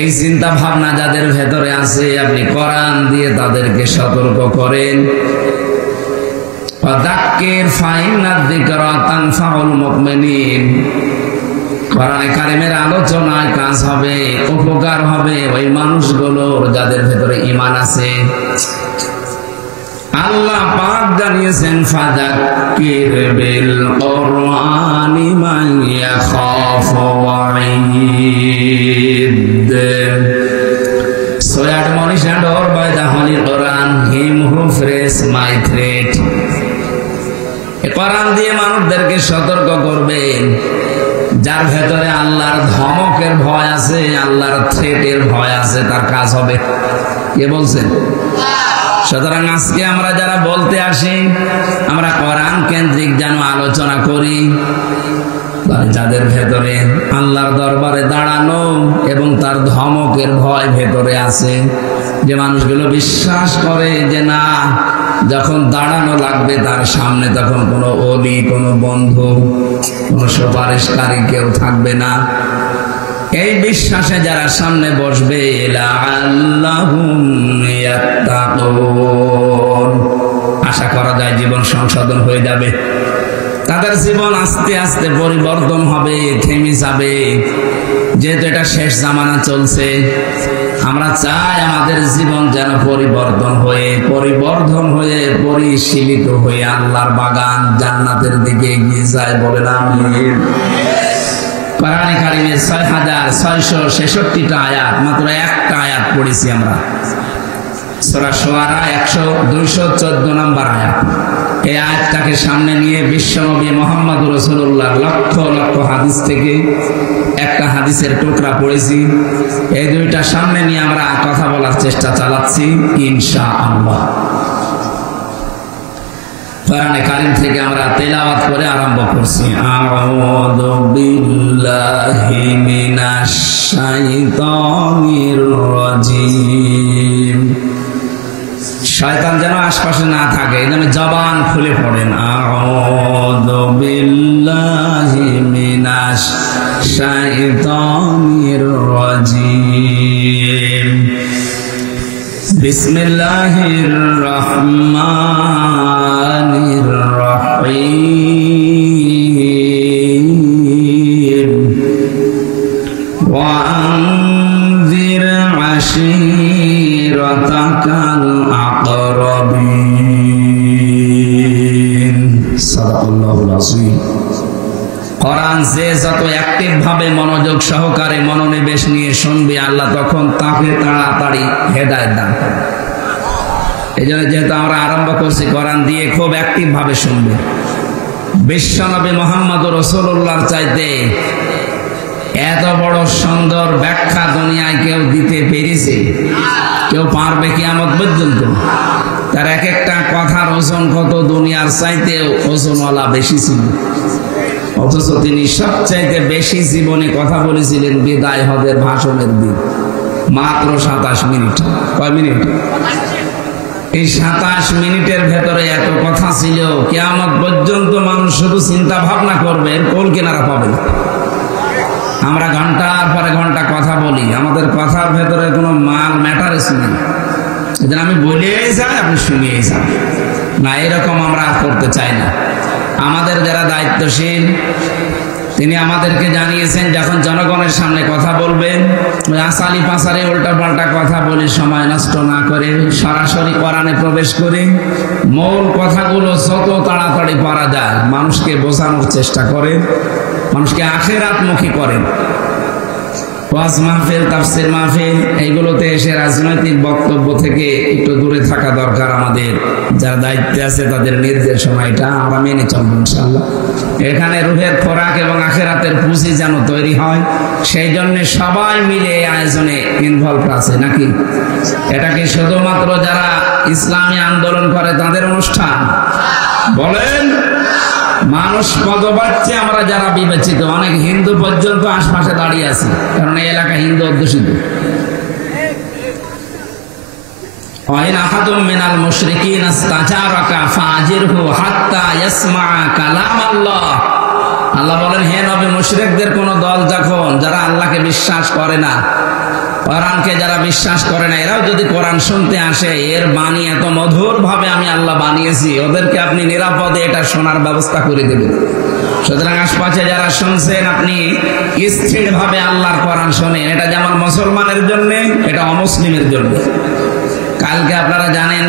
এই চিন্তা ভাবনা যাদের ভেতরে আছে আপনি কোরআন দিয়ে তাদেরকে সতর্ক করেন। ফাযাক্কির ফাইন্নাদ যিকরা তানফাউল মুমিনিন। কোরআনে কারীমের আলোচনায় কাজ হবে, উপকার হবে ওই মানুষগুলোর যাদের ভেতরে ঈমান আছে। আল্লাহ পাক জানিয়েছেন ফাযাক্কির বিল কুরআনি মান ইয়াখাফু ওয়াঈদ। So admonition or by the Holy Quran, him who fears my threat. কোরআন দিয়ে মানুষদেরকে সতর্ক করবেন যার ভেতরে আল্লাহর ধমকের ভয় আছে, আল্লাহর থ্রেটের ভয় আছে, তার কাজ হবে। কে বলছেন? সুতরাং আজকে আমরা যারা বলতে আসি আমরা কোরআন কেন্দ্রিক যেন আলোচনা করি, যাদের ভেতরে আল্লাহর দরবারে দাঁড়ানো এবং তার ধমকের ভয় ভেতরে আছে, যে মানুষগুলো বিশ্বাস করে যে না যখন দাঁড়ানো লাগবে তার সামনে তখন কোনো ওলি, কোনো বন্ধু, কোনো সুপারিশকারী কেউ থাকবে না। এই বিশ্বাসে যারা সামনে বসবে লাআল্লাহুম ইয়াত্তাকুন, আশা করা যায় জীবন সংশোধন হয়ে যাবে। তাদের জীবন আস্তে আস্তে পরিবর্তন হবে, থেমে যাবে। যেহেতু এটা শেষ জামানা চলছে, আমরা চাই আমাদের জীবন যেন পরিবর্তন হয়ে পরিশীলিত হয়ে আল্লাহর বাগান জান্নাতের দিকে এগিয়ে যায়। বলেন আমিন। কোরআনে কারিমের 6666টা আয়াত, মাত্র একটা আয়াত পড়েছি আমরা। সূরা শুআরা 214 নম্বর আয়াত। এই আয়াতটাকে সামনে নিয়ে বিশ্বনবী মুহাম্মদুর রাসূলুল্লাহ লক্ষ লক্ষ হাদিস থেকে একটা হাদিসের টুকরা পড়েছি। এই দুইটা সামনে নিয়ে আমরা কথা বলার চেষ্টা চালাচ্ছি ইনশাআল্লাহ। কোরআনে কারীম থেকে আমরা তেলাওয়াত করে আরম্ভ করছি। আউযু বিল্লাহি মিনাশ শাইতানির রাজিম। শয়তান যেন আশপাশে না থাকে, এই জন্য জবান খুলে পড়েন। আউযু বিল্লাহি মিনাশ শাইতানির রাজিম। বিসমিল্লাহির রহমানির রহিম। ওয়া আনজির আশীরাতাকাল আকরাবিন। সাদাকাল্লাহুল আযীম। কোরআন যে যত অ্যাক্টিভ ভাবে মনোযোগ সহকারে মনোনিবেশ নিয়ে শুনবে, আল্লাহ তখন তাকে তাড়াতাড়ি হেদায়েত দান করবে। এই জন্য যেহেতু আমরা আরম্ভ করছি কোরআন দিয়ে, খুব অ্যাক্টিভ ভাবে শুনবে। বিশ্বনবী মুহাম্মদুর রাসূলুল্লাহর চাইতে এত বড় সুন্দর ব্যাখ্যা দুনিয়ায় কেউ দিতে পেরেছে? কেউ পারবে কিয়ামত পর্যন্ত? তার এক একটা কথার ওজন কত দুনিয়ার চাইতেও ওজনওয়ালা বেশি ছিল। অথচ তিনি সবচাইতে বেশি জীবনে কথা বলেছিলেন বিদায় হজের ভাষণের দিন, মাত্র 27 মিনিট। কয় মিনিট? এই 27 মিনিটের ভেতরে এত কথা ছিল, কিয়ামত পর্যন্ত মানুষ শুধু চিন্তা ভাবনা করবে, এর কোল কিনারা পাবে না। আমরা ঘন্টার পরে ঘন্টা কথা বলি, আমাদের কথার ভেতরে কোনো মাল ম্যাটারেস নেই। এদের আমি বলেই যাই, আপনি শুনিয়েই যান না, এরকম আমরা করতে চাই না। আমাদের যারা দায়িত্বশীল, তিনি আমাদেরকে জানিয়েছেন যখন জনগণের সামনে কথা বলবেন, আসালি পাসারে উল্টা পাল্টা কথা বলে সময় নষ্ট না করে সরাসরি কোরআনে প্রবেশ করে মূল কথাগুলো যত তাড়াতাড়ি পারা যায় মানুষকে বোঝানোর চেষ্টা করে, মানুষকে আখিরাতমুখী করেন। ওয়াজ মাহফিল, তাফসীর মাহফিল, এইগুলোতে এসে রাজনৈতিক বক্তব্য থেকে একটু দূরে থাকা দরকার। আমাদের যারা দায়িত্বে আছে তাদের নির্দেশনা এটা আমরা মেনে চলবো ইনশাআল্লাহ। এখানে রুহের খোরাক এবং আখিরাতের পুঁজি যেন তৈরি হয়, সেই জন্য সবাই মিলে এই আয়োজনে ইনভলভ আছে নাকি? এটা কি শুধুমাত্র যারা ইসলামী আন্দোলন করে তাদের অনুষ্ঠান? বলেন। মানুষ পদবাচ্চে আমরা যারা বিবেচিত, অনেক হিন্দু পর্যন্ত আশপাশে দাঁড়িয়ে আছে, কারণ এই এলাকা হিন্দু অধ্যুষিত। ওয়াইন আহাদুম মিনাল মুশরিকিন ইসতাজারাকা ফাজিরহু হাত্তা ইয়াসমা কালাম আল্লাহ। আল্লাহ বলেন, হে নবী, মুশরিকদের কোন দল যখন, যারা আল্লাহকে বিশ্বাস করে না, কোরআনকে যারা বিশ্বাস করে না, এরাও যদি কোরআন শুনতে আসে, এর বাণী এত মধুর ভাবে আমি আল্লাহ বানিয়েছি, ওদেরকে আপনি নিরাপদে এটা শোনার ব্যবস্থা করে দেবেন। সুতরাং আশপাশে যারা শুনছেন, আপনি স্থির ভাবে আল্লাহর কোরআন শোনেন। এটা যেমন মুসলমানের জন্য, এটা অমুসলিমের জন্য। কালকে আপনারা জানেন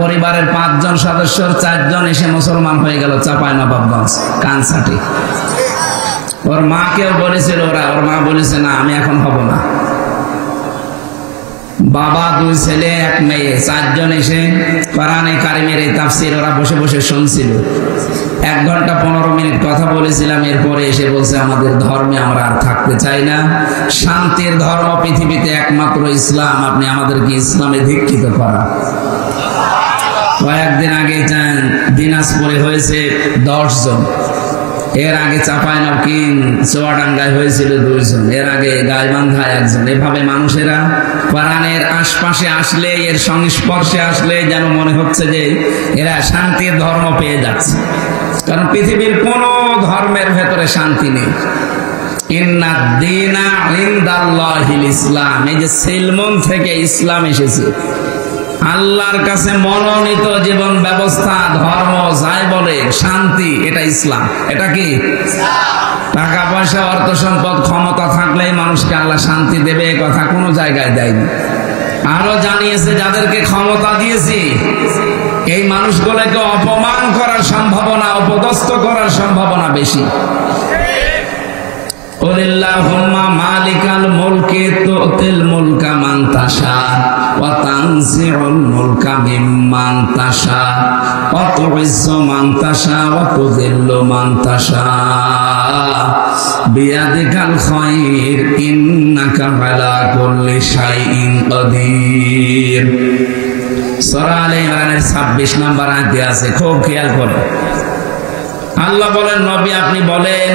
পরিবারের 5 জন সদস্যর 4 জন এসে মুসলমান হয়ে গেল চাঁপাইনবাবগঞ্জ কানসাটি। ওর মাকেও বলেছিল, ওর মা বলেছে না, আমি এখন হব না। বাবা, 2 ছেলে 1 মেয়ে, 4 জন এসে কোরআনে কারিমের এই তাফসীর ওরা বসে বসে শুনছিল। 1 ঘন্টা 15 মিনিট কথা বলেছিলাম। এরপরে এসে বলছে, আমাদের ধর্মে আমরা আর থাকতে চাই না, শান্তির ধর্ম পৃথিবীতে একমাত্র ইসলাম, আপনি আমাদেরকে ইসলামে দীক্ষিত করান। কয়েকদিন আগে দিনাজপুরে হয়েছে 10 জন, এর আগে চাঁপাইনবাবগঞ্জ চুয়াডাঙ্গায় হয়েছিল 2 জন, এর আগে গাইবান্ধায় 1 জন। এভাবে মানুষেরা কোরআনের আশপাশে আসলে, এর সংস্পর্শে আসলে যেন মনে হচ্ছে যে এরা শান্তির ধর্ম পেয়ে যাচ্ছে। কারণ পৃথিবীর কোন ধর্মের ভেতরে শান্তি নেই। ইন্নাদ দীনা ইনদাল্লাহিল ইসলাম, এই যে সিলমন থেকে ইসলাম এসেছে, আল্লাহর কাছে মনোনীত জীবন ব্যবস্থা, ধর্ম যাই বলে শান্তি, এটা ইসলাম। এটা কি? টাকা পয়সা, অর্থ সম্পদ, ক্ষমতা থাকলেই মানুষকে আল্লাহ শান্তি দেবে, এ কথা কোনো জায়গায় দেয়নি। আরো জানিয়েছে যাদেরকে ক্ষমতা দিয়েছি এই মানুষগুলোকে অপমান করার সম্ভাবনা, অপদস্থ করার সম্ভাবনা বেশি। কুলিল্লাহুম্মা মালিকাল মুলকি তুতিল মুলকা মান তাশা ওয়া তানজিউল মুলকা মিম্মান তাশা ওয়া তুইজ্জু মান তাশা ওয়া তুযিল্লু মান তাশা বিয়াদিকাল খায়র ইন্নাকা আলা কুল্লি শাইইন কাদির। সূরা আলে ইমরানের 26 নম্বর আয়াতে আছে, খুব খেয়াল করে। আল্লাহ বলেন, নবী আপনি বলেন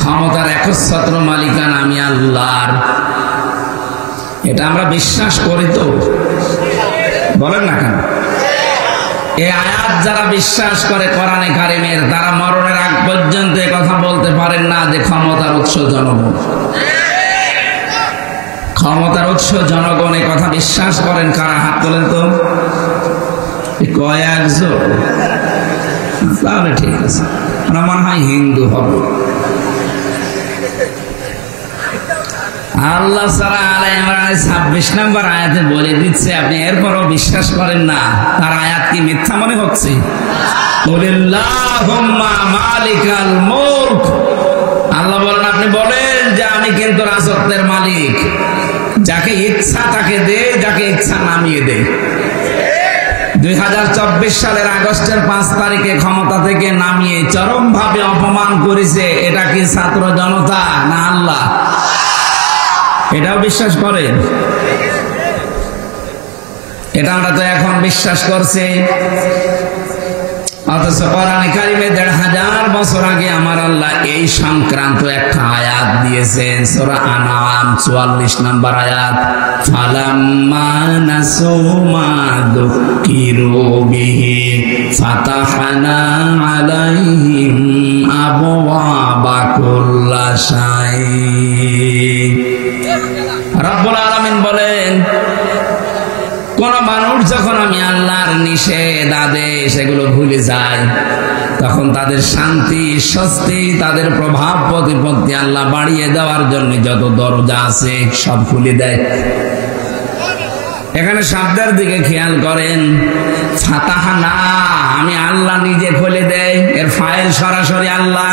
ক্ষমতার একচ্ছত্র মালিকানা আমি আল্লাহর। এটা আমরা বিশ্বাস করি তো, বলেন না কেন? এই আয়াত যারা বিশ্বাস করে কোরআনে কারিমের, তারা মরণের আগ পর্যন্ত কথা বলতে পারেন না যে ক্ষমতার উৎস জনগণ। ক্ষমতার উৎস জনগণ, এ কথা বিশ্বাস করেন কারা? হাত তোলেন তো। কয়েকজন, তাহলে ঠিক আছে, আমরা মনে হয় হিন্দু হব। আল্লাহ সূরা আলে ইমরানের 26 নম্বর আয়াতে বলে দিচ্ছে, আপনি এরপরও বিশ্বাস করেন না, তার আয়াত কি মিথ্যা মনে হচ্ছে? কুলিল্লাহুম্মা মালিকাল মুলক, আল্লাহ বলেন আপনি বলেন যে আমি কিন্তু রাজত্বের মালিক, যাকে ইচ্ছা তাকে দে, যাকে ইচ্ছা নামিয়ে দে। 2024 সালের আগস্টের 5 তারিখে ক্ষমতা থেকে নামিয়ে চরমভাবে অপমান করেছে, এটা কি ছাত্র জনতা না আল্লাহ? এটাও বিশ্বাস করেন? এটা আমরা তো এখন বিশ্বাস করছি, অথচ কোরআনে কারিমে 1500 বছর আগে আমার আল্লাহ এই সংক্রান্ত একটা আয়াত দিয়েছেন। সূরা আনআম 44 নম্বর আয়াত, ফালাম্মা নাসু মা যুকিরু বিহি ফাতাহনা আলাইহিম আবওয়াবা কুল্লি শাই। রব্বুল আলামিন বলেন, কোন মানুষ যখন আমি আল্লাহর নিষেধ আদেশ এগুলো ভুলে যায়, তখন তাদের শান্তি, স্বস্তি, তাদের প্রভাব প্রতিপত্তি আল্লাহ বাড়িয়ে দেওয়ার জন্য যত দরজা আছে সব খুলে দেয়। এখানে শব্দের দিকে খেয়াল করেন, ফাতাহনা, আমি আল্লাহ নিজে খুলে দেয়, এর ফাইল সরাসরি আল্লাহ।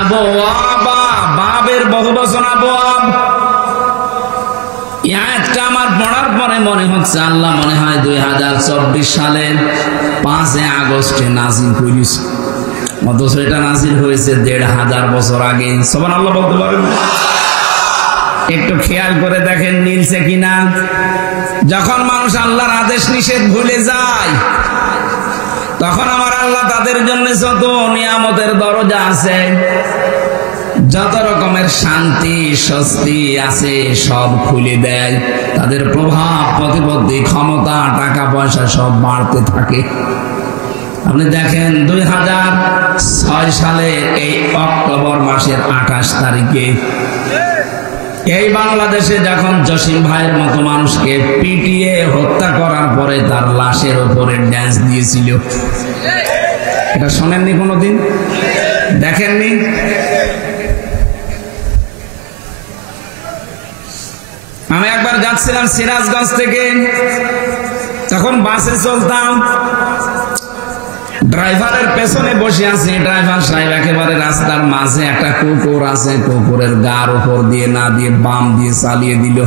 আবওয়াবা, বাবের বহুবচন আবওয়াব। আয়াতটা আমার পড়ার পরে মনে হচ্ছে আল্লাহ মনে হয় 2024 সালের 5 আগস্টে নাজিল করেছে, অথচ এটা নাজিল হয়েছে 1500 বছর আগে। সুবহানাল্লাহ বলতে পারেন? একটু খেয়াল করে দেখেন মিলছে কিনা। যখন মানুষ আল্লাহর আদেশ নিষেধ ভুলে যায়, তখন আমার আল্লাহ তাদের জন্য যত নিয়ামতের দরজা আছে, যত রকমের শান্তি স্বস্তি আছে সব খুলে দেয়। তাদের প্রভাব প্রতিপত্তি, ক্ষমতা, টাকা পয়সা সব বাড়তে থাকে। আপনি দেখেন 2006 সালে এই অক্টোবর মাসের 28 তারিখে এই বাংলাদেশে যখন জসিম ভাইয়ের মতো মানুষকে পিটিয়ে হত্যা করার পরে তার লাশের উপরে ড্যান্স দিয়েছিল, এটা শোনেননি কোনোদিন? দেখেননি? আমি একবার যাচ্ছিলাম সিরাজগঞ্জ থেকে, তখন বাসে চলতাম, ড্রাইভারের পেছনে বসে আছি। ড্রাইভার সাহেব একেবারে রাস্তার মাঝে একটা কুকুর আছে, কুকুরের গার উপর দিয়ে না দিয়ে বাম দিয়ে চালিয়ে দিল,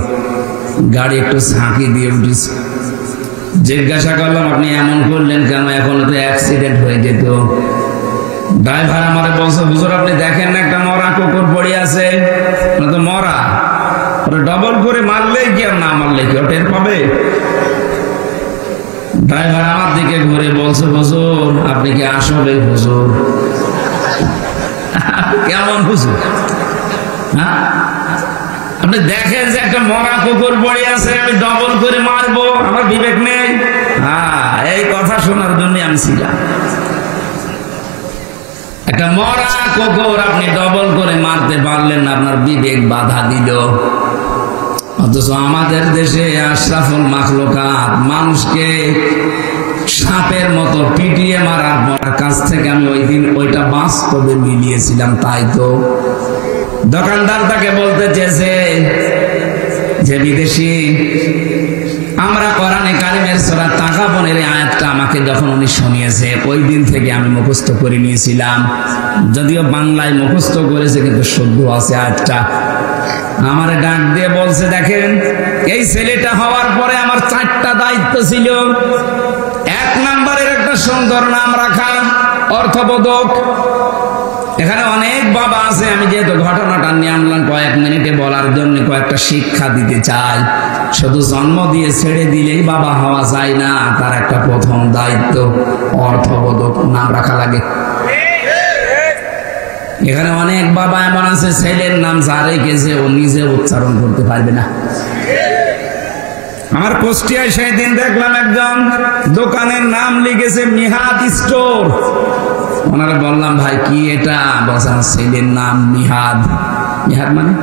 গাড়ি একটু ঝাঁকি দিয়ে উঠেছে। জিজ্ঞাসা করলাম আপনি এমন করলেন কেন? এখন তো অ্যাক্সিডেন্ট হয়ে যেত। ড্রাইভার আমারে বলছে, হুজুর আপনি দেখেন না একটা মরা কুকুর পড়ে আছে, তো মরা, ডবল করে মারলেই কি আর না মারলে কি টের পাবে? ড্রাইভার আমার দিকে ঘুরে বলছে, হুজুর আপনি কি আসলে হুজুর? কেমন হুজুর? হ্যাঁ, আপনি দেখেন যে একটা মরা কুকুর পড়ে আছে, আমি ডবল করে মারবো, আমার বিবেক নেই? হ্যাঁ, এই কথা শোনার জন্য আমি ছিলাম। একটা মরা কুকুর আপনি ডবল করে মারতে পারলেন না, আপনার বিবেক বাধা দিল। অথচ আমাদের দেশে আশরাফুল মাখলুকাত মানুষকে সাপের মতো পিটিয়ে মারার কাছ থেকে আমি ওই দিন ওইটা বাস্তবে মিলিয়েছিলাম। তাই তো দোকানদার তাকে বলতে চেয়েছে যে বিদেশি, আমরা কোরআনে কারিমের সূরা তাগাবনের আয়াতটা আমাকে যখন উনি শুনিয়েছে ওই দিন থেকে আমি মুখস্থ করে নিয়েছিলাম, যদিও বাংলায় মুখস্থ করেছে কিন্তু শুদ্ধ আছে আয়াতটা। আমার ডাক দিয়ে বলছে, দেখেন এই ছেলেটা হওয়ার পরে আমার 4টা দায়িত্ব ছিল। 1 নম্বরের একটা সুন্দর নাম রাখা, অর্থবোধক। এখানে অনেক বাবা আছে, আমি যেহেতু ঘটনাটা নিয়ে আনলাম কয়েক মিনিটে বলার জন্য কয়েকটা শিক্ষা দিতে চাই। শুধু জন্ম দিয়ে ছেড়ে দিলেই বাবা হওয়া যায় না, তার একটা প্রথম দায়িত্ব অর্থবোধক নাম রাখা লাগে। এখানে অনেক বাবা এমন আছে ছেলের নাম যা রেখেছে ও নিজে উচ্চারণ করতে পারবে না। আমার কুষ্টিয়ায় সেই দিন দেখলাম একজন দোকানের নাম লিখেছে মিহাদ স্টোর। ওনারা বললাম, ভাই কি এটা? বলছে আমার ছেলের নাম মিহাদ। মিহাদ মানে?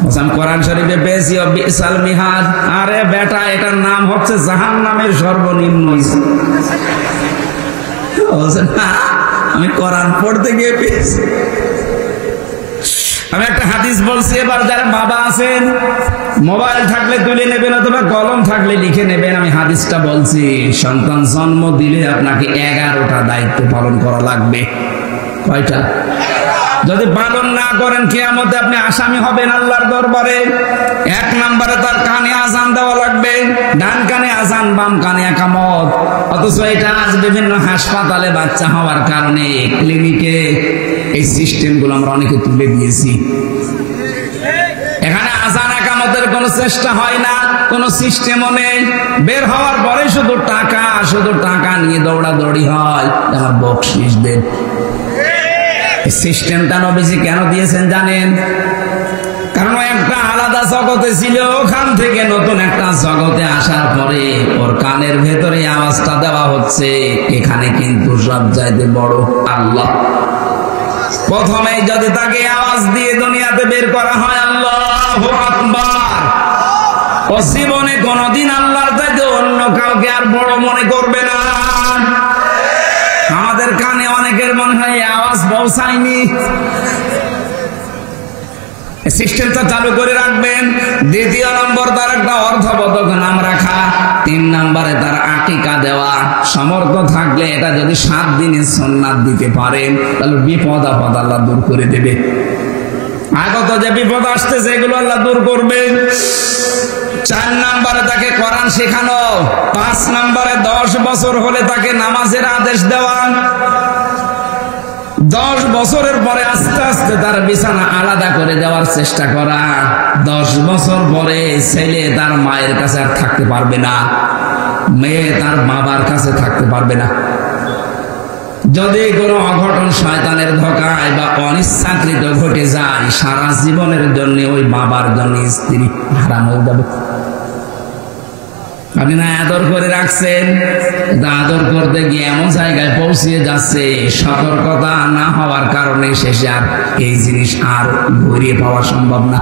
বলছে আমি কোরআন শরীফে পেয়েছি বিসাল মিহাদ। আরে বেটা, এটার নাম হচ্ছে জাহান্নামের সর্বনিম্ন। বলছে না, আমি কোরআন পড়তে গিয়ে পেয়েছি। আমি একটা হাদিস বলছি, এবার যারা বাবা আছেন মোবাইল থাকলে তুলে নেবেন অথবা কলম থাকলে লিখে নেবেন। আমি হাদিসটা বলছি, সন্তান জন্ম দিলে আপনাকে 11টা দায়িত্ব পালন করা লাগবে। কয়টা? যদি পালন না করেন কিয়ামতে আপনি আসামি হবেন আল্লাহর দরবারে। 1 নম্বরে তার কানে আযান দেওয়া লাগবে, ডান কানে আযান, বাম কানে একামত। অথচ এটা আজ বিভিন্ন হাসপাতালে বাচ্চা হওয়ার কারণে ক্লিনিকে এই সিস্টেমগুলো আমরা অনেকে তুলে দিয়েছি। এখানে আযান একামতের কোনো চেষ্টা হয় না, কোনো সিস্টেমও নেই। বের হওয়ার পরে শুধু টাকা নিয়ে দৌড়াদৌড়ি হয়, আমার বকশিশ দেন। সিস্টেমটা নবীজি কেন দিয়েছেন জানেন? কারণ একটা আলাদা জগতে ছিল, ওখান থেকে নতুন একটা জগতে আসার পরে ওর কানের ভেতরে আওয়াজটা দেওয়া হচ্ছে, এখানে কিন্তু সব চাইতে বড় আল্লাহ। প্রথমে যদি তাকে আওয়াজ দিয়ে দুনিয়াতে বের করা হয় আল্লাহু আকবার, ও জীবনে কোনদিন আল্লাহর চাইতে অন্য কাউকে আর বড় মনে করবে না। আমাদের কানে অনেকের মনে হয় আওয়াজ পৌঁছায়নি। সিস্টেমটা চালু করে রাখবেন। 2 নম্বর তার একটা অর্থবোধক নাম রাখা। 3 নম্বরে তার আকিকা দেওয়া। সমর্থ থাকলে এটা যদি 7 দিনের সুন্নাত দিতে পারেন তাহলে বিপদ আপদ আল্লাহ দূর করে দেবে। আগত যে বিপদ আসতেছে এগুলো আল্লাহ দূর করবে। 4 নম্বরে তাকে কোরআন শেখানো। 5 নম্বরে 10 বছর হলে তাকে নামাজের আদেশ দেওয়া। 10 বছরের পরে আস্তে আস্তে তার বিছানা আলাদা করে দেওয়ার চেষ্টা করা। 10 বছর পরে ছেলে তার মায়ের কাছে আর থাকতে পারবে না, মেয়ে তার বাবার কাছে থাকতে পারবে না। যদি কোনো অঘটন শয়তানের ধোঁকায় বা অনিচ্ছাকৃত ঘটে যায়, সারা জীবনের জন্য ওই বাবার জন্য স্ত্রী হারাম হয়ে যাবে। আপনি না আদর করে রাখছেন, আদর করতে গিয়ে এমন জায়গায় পৌঁছিয়ে যাচ্ছে, সতর্কতা না হওয়ার কারণে শেষে আর এই জিনিস আর ঘুরিয়ে পাওয়া সম্ভব না।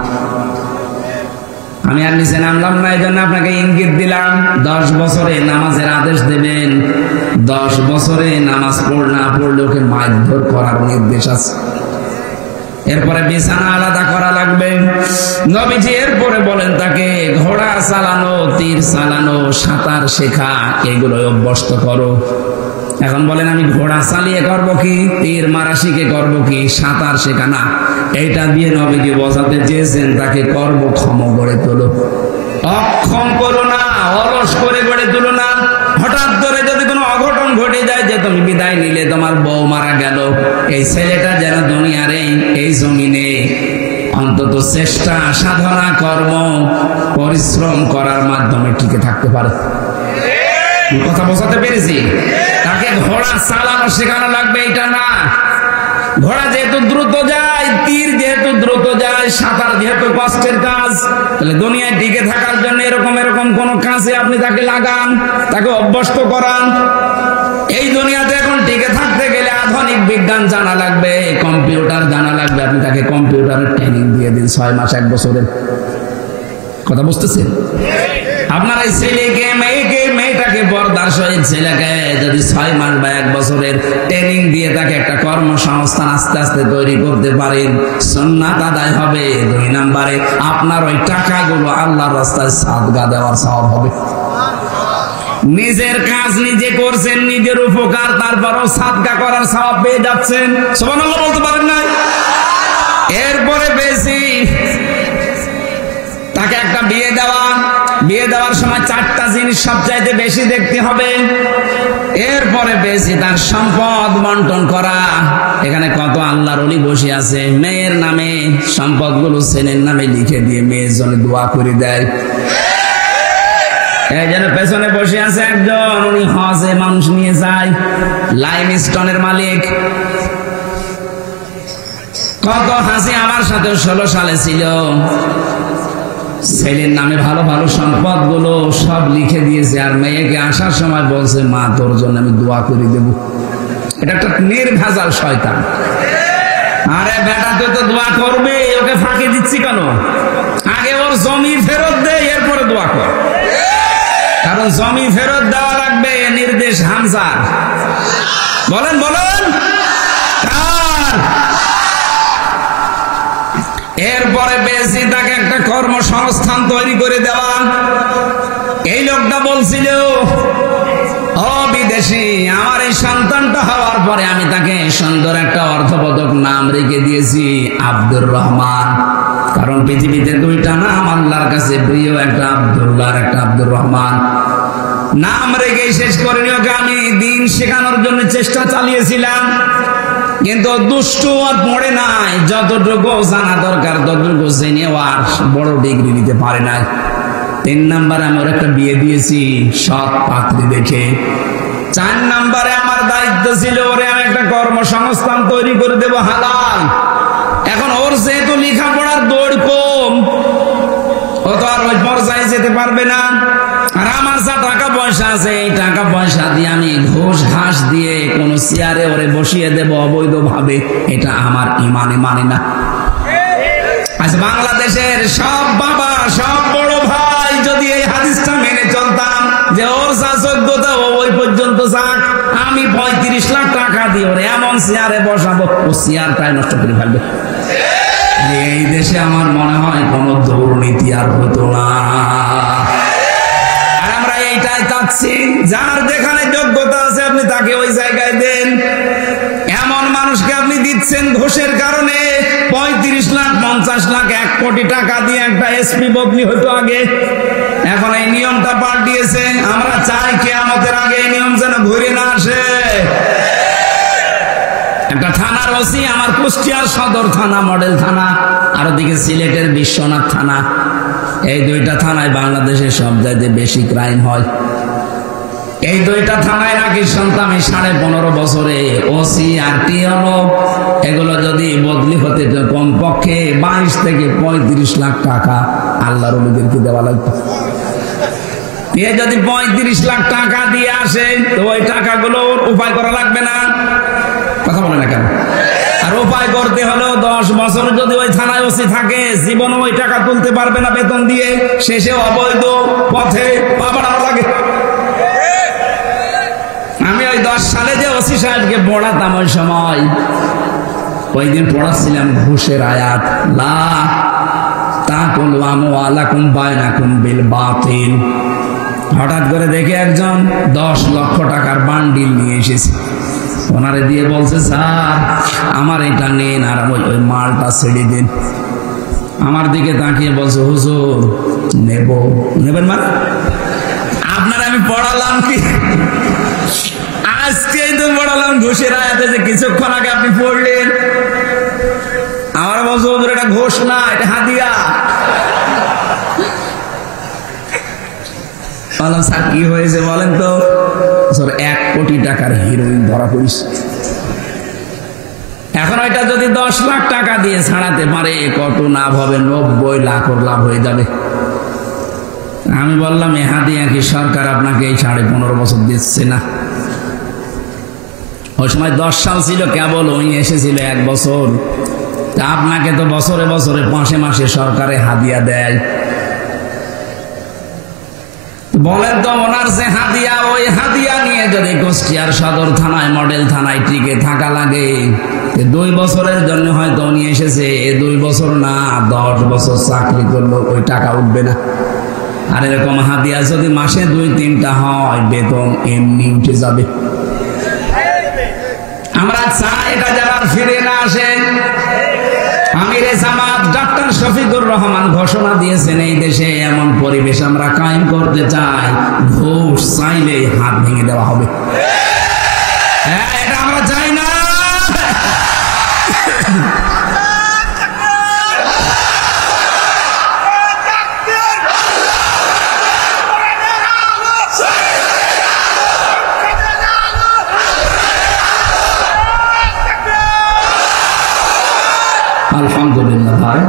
আমি আর নিচে নামলাম না, এই জন্য আপনাকে ইঙ্গিত দিলাম। 10 বছরে নামাজের আদেশ দেবেন। 10 বছরে নামাজ না পড়লে ওকে মারধর করার নির্দেশ আছে। এরপরে বিছানা আলাদা করা লাগবে। নবীজি এরপরে বলেন তাকে ঘোড়া চালানো, তীর চালানো, সাঁতার শেখা, এগুলো অভ্যস্ত করো। এখন বলেন আমি ঘোড়া চালিয়ে করবো কি, তীর মারা শিখে করবো কি, সাঁতার শেখা না। এইটা দিয়ে নবীজি বোঝাতে চেয়েছেন তাকে কর্মক্ষম গড়ে তোলো, অক্ষম করো না, অলস করে গড়ে তুলো না। হঠাৎ করে যদি কোনো অঘটন ঘটে যায় যে তুমি বিদায় নিলে, তোমার বউ মারা গেল, এই ছেলেটা যেন দুনিয়ার এই জমিনে অন্তত চেষ্টা, সাধনা, কর্ম, পরিশ্রম করার মাধ্যমে টিকে থাকতে পারে। কথা বোঝাতে পেরেছি? তাকে ঘোড়া চালানো শেখানো লাগবে, এটা না। ঘোড়া যেহেতু দ্রুত যায়, তীর যেহেতু দ্রুত যায়, সাঁতার যেহেতু কষ্টের কাজ, তাহলে দুনিয়ায় টিকে থাকার জন্য এরকম কোন কাজে আপনি তাকে লাগান, তাকে অভ্যস্ত করান। এই দুনিয়াতে এখন টিকে থাকতে গেলে আধুনিক বিজ্ঞান জানা লাগবে, কম্পিউটার জানা লাগবে। আপনি তাকে কম্পিউটারের ট্রেনিং দিয়ে দিন 6 মাস 1 বছরের। কথা বুঝতেছেন? আপনার এই ছেলেকে মেয়েটাকে পর্দার সহিত ছেলেকে যদি 6 মাস বা 1 বছরের ট্রেনিং দিয়ে তাকে একটা কর্মসংস্থান আস্তে আস্তে তৈরি করতে পারেন, সুন্নাত আদায় হবে। 2 নম্বরে আপনার ওই টাকাগুলো আল্লাহর রাস্তায় সাদকা দেওয়ার সওয়াব হবে। নিজের কাজ নিজে করছেন, নিজের উপকার, তারপরও সাদকা করার সওয়াব পেয়ে যাচ্ছেন। সুবহানাল্লাহ বলতে পারেন না? এরপরে বেশি তাকে একটা বিয়ে দেওয়ার সময় 4টা জিনিস সবচাইতে বেশি দেখতে হবে। এরপরে বেশি তার সম্পদ বন্টন করা। এখানে কত আল্লাহর ওলি বসে আছে, মেয়ের নামে সম্পদগুলো ছেলের নামে লিখে দিয়ে মেয়ের জন্য দোয়া করে দেয়। এই যেন পেছনে বসে আছে একজন, উনি হজে মানুষ নিয়ে যায়, লাইমস্টোনের মালিক। কত হাসি আমার সাথে 16 সালে ছিল। ছেলের নামে ভালো ভালো সম্পদ গুলো সব লিখে দিয়েছে, আর মেয়েকে আসার সময় বলছে, মা তোর জন্য আমি দোয়া করে দেব। এটা একটা নির্ভেজাল শয়তান। আরে বেটা তুই তো দোয়া করবে, ওকে ফাঁকি দিচ্ছি কেন? আগে ওর জমি ফেরত দে, এরপরে দোয়া কর। কারণ জমি ফেরত দেওয়া লাগবে, নির্দেশ হামজার। বলেন কার? এরপরে বেশি তাকে একটা কর্মসংস্থান তৈরি করে দেওয়া। এই লোকটা বলছিল, ও বিদেশি, আমার এই সন্তানটা হওয়ার পরে আমি তাকে সুন্দর একটা অর্থবোধক নাম রেখে দিয়েছি, আব্দুর রহমান। কারণ পৃথিবীতে 2টা নাম আল্লাহর কাছে প্রিয়, একটা আব্দুল্লাহ আর একটা আব্দুর রহমান। নাম রেখে শেষ করিনি ওকে। আমি দিন শেখানোর জন্য চেষ্টা চালিয়েছিলাম, কিন্তু দুষ্টু আর পড়ে নাই। যতটুকু জানা দরকার ততটুকু জেনে আর বড় ডিগ্রি নিতে পারে নাই। 3 নম্বরে আমি ওর একটা বিয়ে দিয়েছি সৎ পাত্রী দেখে। 4 নম্বরে আমার দায়িত্ব ছিল ওরে আমি একটা কর্মসংস্থান তৈরি করে দেব হালাল। এখন ওর যেহেতু লেখাপড়ার দৌড় কম, ও তো আর ওই পর্যায়ে যেতে পারবে না। আর আমার যা টাকা পয়সা আছে, এই টাকা পয়সা দিয়ে আমি ঘুষ ঘাস দিয়ে কোন চেয়ারে ওরে বসিয়ে দেব অবৈধ ভাবে, এটা আমার ইমানে মানে না। আজ বাংলাদেশের সব বাবা, সব বড় ভাই যদি এই হাদিসটা মেনে চলতাম যে ওর যা যোগ্যতা ওই পর্যন্ত যাক, আমি 35 লাখ টাকা দিয়ে ওরে এমন চেয়ারে বসাবো, ও চেয়ারটাই নষ্ট করে ফেলবে। এই দেশে আমার মনে হয় কোন দুর্নীতি আর হতো না। এইটাই চাচ্ছি, যার যেখানে যোগ্যতা আছে আপনি তাকে ওই জায়গায় দেন। এমন মানুষকে আপনি দিচ্ছেন ঘুষের কারণে 35 লাখ 50 লাখ 1 কোটি টাকা দিয়ে একটা এসপি বদলি হতো আগে। এখন এই নিয়মটা পাল্টিয়েছে। আমরা চাই কিয়ামতের আগে এই নিয়ম যেন ঘুরে না আসে। একটা থানার ওসি, আমার কুষ্টিয়ার সদর থানা, মডেল থানা, আর ওদিকে সিলেটের বিশ্বনাথ থানা, এই 2টা থানায় বাংলাদেশের সব জায়গায় বেশি ক্রাইম হয়। এই 2টা থানায় নাকি সন্তান 15.5 বছরে ওসি আর টিএনও এগুলো যদি বদলি হতে কমপক্ষে 22 থেকে 35 লাখ টাকা আল্লাহর ওলিদেরকে দেওয়া লাগবে। এ যদি 35 লাখ টাকা দিয়ে আসে, তো ওই টাকাগুলো উপায় করা লাগবে না? কথা বলে না কেন? আর উপায় করতে হলেও 10 বছর যদি ওই থানায় ওসি থাকে, জীবনে ওই টাকা তুলতে পারবে না বেতন দিয়ে, শেষে অবৈধ পথে পা বাড়ানো লাগে। আমি ওই 10 সালে যে ওসি সাহেবকে পড়াতাম, ওই সময় ওই দিন পড়াচ্ছিলাম ঘুষের আয়াত, লা তাকুলু আমওয়ালাকুম বাইনাকুম বিল বাতিল। হঠাৎ করে দেখে একজন 10 লক্ষ টাকার বান্ডিল নিয়ে এসেছে, ওনারে দিয়ে বলছে, স্যার আমার এটা নেন আর ওই মালটা ছেড়ে দিন। আমার দিকে তাকিয়ে বলছে, হুজুর নেবেন মানে? আপনার আমি পড়ালাম কি? আজকেই তো পড়ালাম ঘুষের আয়াতে, যে কিছুক্ষণ আগে আপনি পড়লেন। আমার বলছে, হুজুর এটা ঘুষ না, এটা হাদিয়া। বললাম, স্যার কি হয়েছে বলেন তো? 1 কোটি টাকার হিরোইন ধরা পড়িস। এখন ওইটা যদি 10 লাখ টাকা দিয়ে ছাড়াতে পারে, কত লাভ হবে? 90 লাখ লাভ হয়ে যাবে। আমি বললাম, এ হাদিয়া কি সরকার আপনাকে এই 15.5 বছর দিচ্ছে না? ওই সময় 10 সাল ছিল কেবল, ওই এসেছিল 1 বছর। তা আপনাকে তো বছরে বছরে মাসে মাসে সরকারে হাদিয়া দেয়। বলেন তো ওনার যে হাদিয়া, ওই হাদিয়া নিয়ে যদি কুষ্টিয়ার সদর থানায় মডেল থানায় টিকে থাকা লাগে, 2 বছরের জন্য হয়তো উনি এসেছে, 2 বছর না 10 বছর চাকরি করলো ওই টাকা উঠবে না। আর এরকম হাদিয়া যদি মাসে 2-3টা হয়, বেতন এমনি উঠে যাবে। আমরা চাই এটা যেন ফিরে না আসে। আমিরে জামাত ডক্টর শফিকুর রহমান ঘোষণা দিয়েছেন, এই দেশে এমন পরিবেশ আমরা কায়েম করতে চাই, ঘুষ চাইলে হাত ভেঙে দেওয়া হবে। এটা আমরা চাই না। আলহামদুলিল্লাহ ভাই,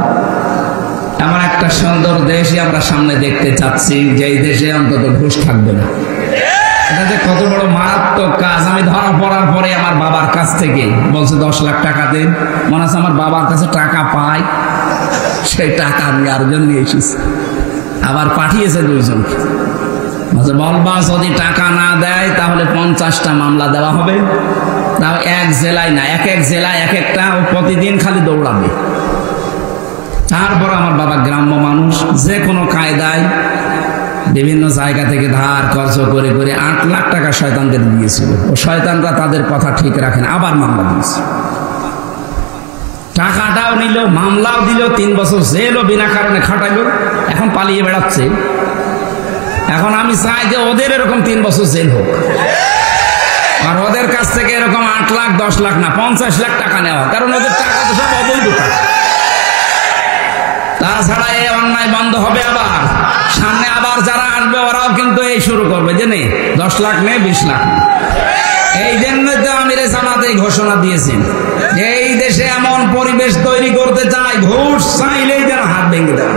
এমন একটা সুন্দর দেশই আমরা সামনে দেখতে চাচ্ছি, যেই দেশে অন্তত ঘুষ থাকবে না। এটা যে কত বড় মারাত্মক কাজ। আমি ধরা পড়ার পরে আমার বাবার কাছ থেকে বলছে 10 লাখ টাকা দেন। মনে আছে আমার বাবার কাছে টাকা পাই, সেই টাকা আমি আরেকজন নিয়ে এসেছি, আবার পাঠিয়েছে 2 জনকে। বলবা যদি টাকা না দেয় তাহলে 50টা মামলা দেওয়া হবে। তাও এক জেলায় না, এক জেলায় এক একটা, প্রতিদিন খালি দৌড়াবে। তারপর আমার বাবা গ্রাম্য মানুষ, যে কোনো কায়দায় বিভিন্ন জায়গা থেকে ধার খরচ করে করে 8 লাখ টাকা শয়তানদের দিয়েছিল। ও শয়তানরা তাদের কথা ঠিক রাখেন, আবার মামলা দিয়েছে। টাকাটাও নিল, মামলাও দিল, 3 বছর জেলও বিনা কারণে খাটাইল, এখন পালিয়ে বেড়াচ্ছে। এখন আমি চাই যে ওদের এরকম 3 বছর জেল হোক, আর ওদের কাছ থেকে এরকম 8 লাখ 10 লাখ না 50 লাখ টাকা নেওয়া, কারণ ওদের টাকা তো সব অবৈধ টাকা। তাছাড়া এই অন্যায় বন্ধ হবে। আবার সামনে আবার যারা আসবে ওরাও কিন্তু এই শুরু করবে যে নে 10 লাখ নেই 20 লাখ। এই জন্য তো আমিরে জামাত এই ঘোষণা দিয়েছেন, এই দেশে এমন পরিবেশ তৈরি করতে চাই, ঘুষ চাইলেই যেন হাত ভেঙে দেয়।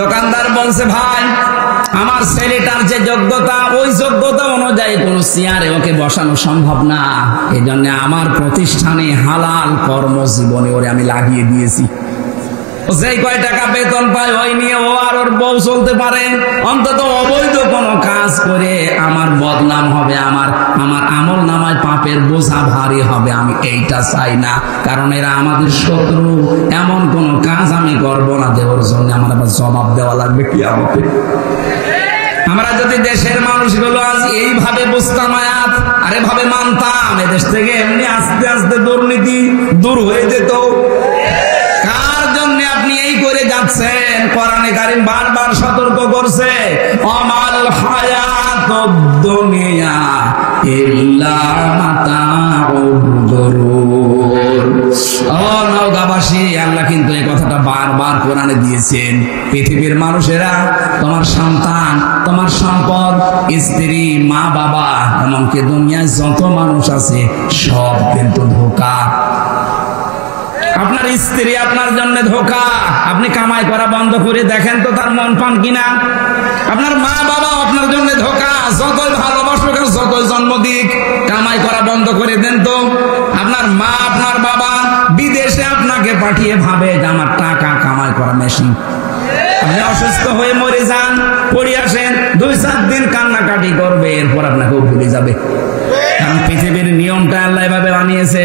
দোকানদার বলছে, ভাই আমার ছেলেটার যে যোগ্যতা, ওই যোগ্যতা অনুযায়ী কোন চেয়ারে ওকে বসানো সম্ভব না। এই জন্য আমার প্রতিষ্ঠানে হালাল কর্মজীবনে ওরে আমি লাগিয়ে দিয়েছি। যেই কয় টাকা বেতন পায় ওই নিয়ে ও আর ওর বউ চলতে পারে। অন্তত অবৈধ কোনো কাজ করে আমার বদনাম হবে, আমার আমল নামায় পাপের বোঝা ভারী হবে। আমি এইটা চাই না, কারণ এরা আমাদের শত্রু। এমন কোন কাজ আমি করব না যে ওর জন্য আমার আবার জবাব দেওয়া লাগবে কিয়ামতে। আমরা যদি দেশের মানুষগুলো আজ এইভাবে বুঝতাম আয়াত, আর এভাবে মানতাম, এদেশ থেকে এমনি আস্তে আস্তে দুর্নীতি দূর হয়ে যেত। কার জন্য আপনি এই করে যাচ্ছেন? কোরআনে কারীম বারবার সতর্ক করছে, আমাল হায়াতুদ দুনিয়া ইল্লা মাতাউল গুরুর। ও নওগাঁবাসী, আল্লাহ কিন্তু এই কথাটা বারবার কোরআনে দিয়েছেন। পৃথিবীর মানুষেরা, তোমার সন্তান, তোমার সম্পদ, স্ত্রী, মা বাবা, এমনকি দুনিয়ায় যত মানুষ আছে সব কিন্তু ধোঁকা। আপনার স্ত্রী আপনার জন্য ধোঁকা। আপনি কামাই করা বন্ধ করে দেখেন তো তার মন পান কিনা। আপনার মা বাবা আপনার জন্য ধোঁকা। যতই ভালোবাসুক, যতই জন্ম দিক, কামাই করা বন্ধ করে দেন তো। আপনার মা, আপনার বাবা বিদেশে আপনাকে পাঠিয়ে ভাবে যে আমার টাকা কামাই করা মেশিন। আপনি অসুস্থ হয়ে মরে যান, পড়ে আসেন, 2-4 দিন কান্নাকাটি করবে, এরপর আপনাকেও ভুলে যাবে। কারণ পৃথিবীর নিয়মটা আল্লাহ এভাবে বানিয়েছে।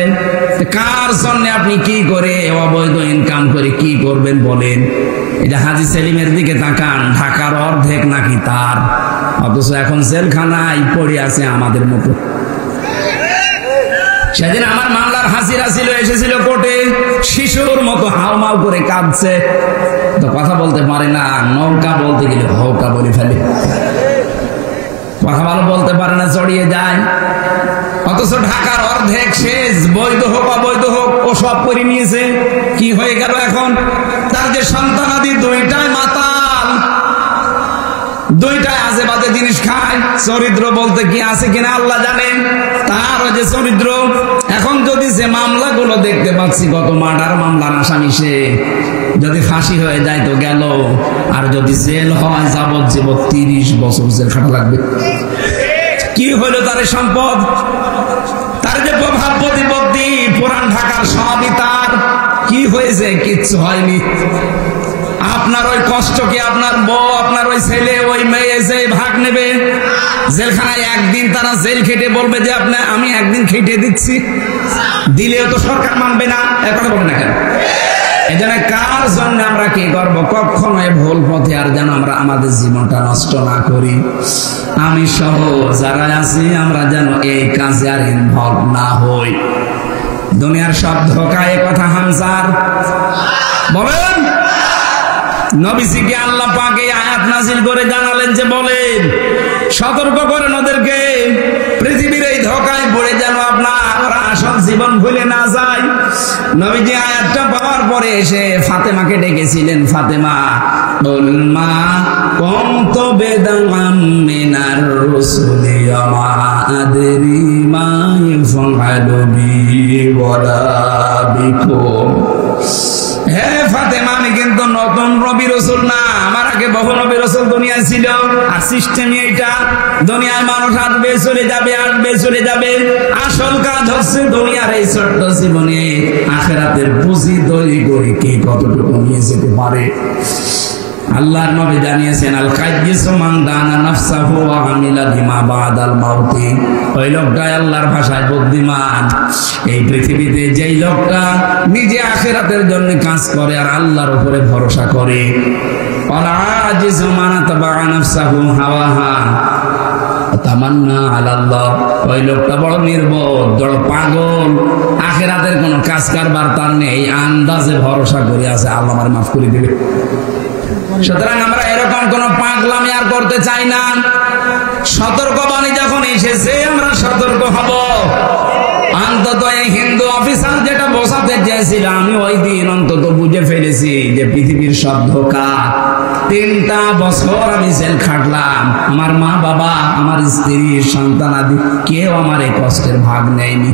কার জন্য আপনি কি করে অবৈধ ইনকাম করে কি করবেন বলেন? এটা হাজী সেলিমের দিকে তাকান, ঢাকার অর্ধেক নাকি তার, অথচ এখন জেলখানায় পড়ে আছে আমাদের মতো। সেদিন আমার মামলার হাসিরা ছিল, এসেছিল কোর্টে, শিশুর মতো হাউমাউ করে কাঁদছে, তো কথা বলতে পারে না, নৌকা বলতে গেলে হৌকা বলে ফেলে, কথা ভালো বলতে পারে না, জড়িয়ে যায়। অথচ ঢাকার অর্ধেক শেষ, বৈধ হোক অবৈধ হোক ও সব করে নিয়েছে। কি হয়ে গেল এখন? তার যে সন্তানাদি 2টাই মাতাল, 2টাই আজে বাজে জিনিস খায়। চরিত্র বলতে কি আছে কিনা আল্লাহ জানেন। তার যে চরিত্র, এখন যদি যে মামলাগুলো দেখতে পাচ্ছি, কত মার্ডার মামলার আসামি সে, যদি ফাঁসি হয়ে যায় তো গেল, আর যদি জেল হয় যাবজ্জীবন 30 বছর জেল খাটা লাগবে। কি হলো তার সম্পদ? তার যে প্রভাব প্রতিপত্তি, পুরান ঢাকার সবই তার। কি হয়েছে? কিচ্ছু হয়নি। আপনার ওই কষ্ট কি আপনার বউ, আপনার ওই ছেলে, ওই মেয়ে এসে ভাগ নেবে? জেলখানায় একদিন তারা জেল খেটে বলবে যে আমি একদিন খেটে দিচ্ছি, দিলেও তো সরকার মানবে না। এ কথা বলে না কেন? এই জন্য কার জন্য আমরা কি করবো? কখনো ভুল পথে আর যেন আমরা আমাদের জীবনটা নষ্ট না করি। আমি সহ যারা আছি আমরা যেন এই কাজে আর ইনভলভ না হই। দুনিয়ার সব ধোঁকা, এ কথা হামসার বলেন। নবীজিকে আল্লাহ পাক এই আয়াত নাযিল করে জানালেন যে বলেন, সতর্ক করেন ওদেরকে পৃথিবীর এই ধোঁকায় পড়ে যেন আপনার আসল জীবন ভুলে না যায়। নবীজি আয়াতটা পাওয়ার পরে এসে ফাতেমাকে ডেকেছিলেন, ফাতেমা বলমা কুনতু বিদআম মিনার রাসূলি ওয়া আদরি মা ইয়াফআলু বি ওয়ালা বিকুম। হে ফাতেমা, আমি কিন্তু নতুন নবী রাসূল না, আমার আগে বহু নবী রাসূল দুনিয়ায় ছিল। আর সিস্টেম এইটা, দুনিয়ায় মানুষ আসবে চলে যাবে, আসবে চলে যাবে। আসল কাজ হচ্ছে দুনিয়ার এই ছোট্ট জীবনে আখিরাতের পুঁজি তৈরি করে কে কতটুকু নিয়ে যেতে পারে। আল্লাহর নবী জানিয়েছেন, আল কাইয়্যিসু মান দানা নাফসাহু ওয়া আমিলা বিমা বাদাল মাউতি। ওই লোকটাই আল্লাহর ভাষায় বুদ্ধিমান। এই পৃথিবীতে যেই লোকটা নিজে আখিরাতের জন্য কাজ করে আর আল্লাহর উপরে ভরসা করে। ওয়াল আজিজু মান তাবা নাফসাহু হাওয়াহা তামান্না আলাল্লাহ। ওই লোকটা বড় নির্বোধ, বড় পাগল, আখিরাতের কোনো কাজ কারবার তার নেই, আন্দাজে ভরসা করে আছে আল্লাহ আমারে মাফ করে দিবে। সুতরাং আমরা এরকম কোন পাগলামি আর করতে চাই না। সতর্কবাণী যখন এসেছে আমরা সতর্ক হব। অন্তত এই হিন্দু অফিসার যেটা বোঝাতে চেয়েছিল, আমি ওই দিন অন্তত বুঝে ফেলেছি যে পৃথিবীর সব ধোঁকা। 3টা বছর আমি জেল খাটলাম, আমার মা বাবা, আমার স্ত্রী, সন্তান আদি কেউ আমার এই কষ্টের ভাগ নেয়নি।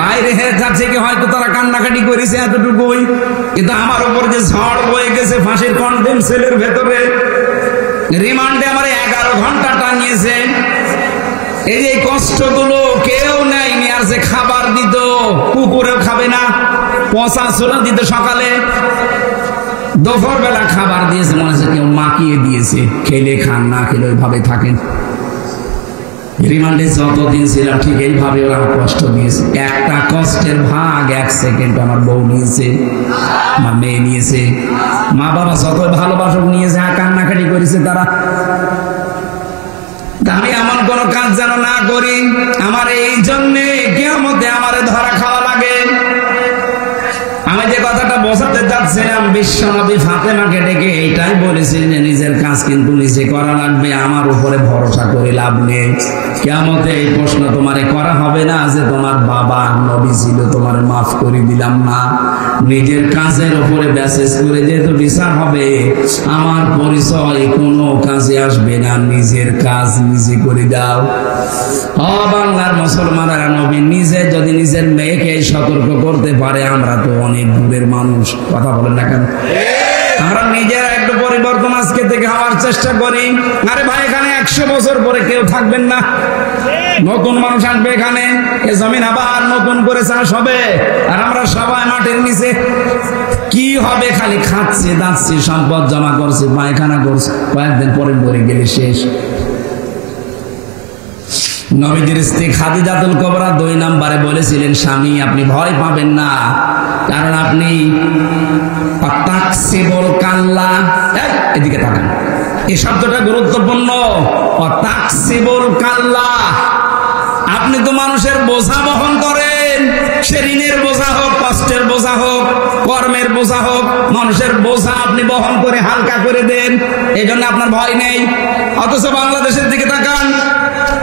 বাইরে কাছে কি হয়তো তারা কান্নাকাটি করেছে এতটুকুই, কিন্তু আমার উপর যে ঝড় বয়ে গেছে ফাঁসির কন্ডেম সেলের ভেতরে, রিমান্ডে আমার 11 ঘন্টা টাঙিয়েছে। এই যে কষ্টগুলো কেউ নেয়নি। আর যে খাবার দিত, কুকুরেও খাবে না, পচা ছোলা দিত সকালে, দুপুর বেলা খাবার দিয়েছে, মনে হচ্ছে কেউ মাখিয়ে দিয়েছে, খেলে খান, না খেলে ওইভাবে থাকেন। রিমান্ডে যতদিন ছিলাম ঠিক এইভাবে ওরা কষ্ট দিয়েছে। একটা কষ্টের ভাগ 1 সেকেন্ড আমার বউ নিয়েছে, আমার মেয়ে নিয়েছে, মা বাবা যত ভালোবাসক নিয়েছে, কান্নাকাটি করেছে তারা। আমি এমন কোন কাজ যেন না করি আমার এই জন্যে কিয়ামতে আমারে ধরা খাওয়া লাগে। আমি যে কথাটা বোঝাতে যাচ্ছিলাম, বিশ্বনবী ফাতেমাকে ডেকে এইটাই বলেছিলেন যে নিজের কাজ কিন্তু নিজে করা লাগবে, আমার উপরে ভরসা করে লাভ নেই। কিয়ামতে এই প্রশ্ন তোমারে করা হবে না যে তোমার বাবা নবী ছিল, তোমার মাফ করে দিলাম না। নিজের কাজের উপরে মেসেজ করে যেহেতু বিচার হবে, আমার পরিচয় কোনো কাজে আসবে না। নিজের কাজ নিজে করে দাও। বাংলার মুসলমানেরা, নবী নিজে যদি নিজের মেয়েকে সতর্ক করতে পারে, আমরা তো অনেক দূরের মানুষ। কথা বলেন না কেন? আমরা নিজেরা একটু পরিবর্তন আজকে থেকে হওয়ার চেষ্টা করি। আরে ভাই, এখানে 100 বছর পরে কেউ থাকবেন না, নতুন মানুষ আসবে এখানে, এ জমিন আবার নতুন করে চাষ হবে, আর আমরা সবাই মাটির নিচে। কি হবে? খালি খাচ্ছে, দাচ্ছে, সম্পদ জমা করছে, পায়খানা করছে, কয়েকদিন পরে মরে গেলে শেষ। নবীজির স্ত্রী খাদিজাতুল কুবরা 2 নম্বরে বলেছিলেন, স্বামী আপনি ভয় পাবেন না, কারণ আপনি তাকসিবুল কাল্লা। এদিকে তাকান, এই শব্দটা গুরুত্বপূর্ণ। তাকসিবুল কাল্লা, আপনি তো মানুষের বোঝা বহন করেন, সে ঋণের বোঝা হোক, কষ্টের বোঝা হোক, কর্মের বোঝা হোক, মানুষের বোঝা আপনি বহন করে হালকা করে দেন, এই জন্য আপনার ভয় নেই। অথচ বাংলাদেশের দিকে তাকান,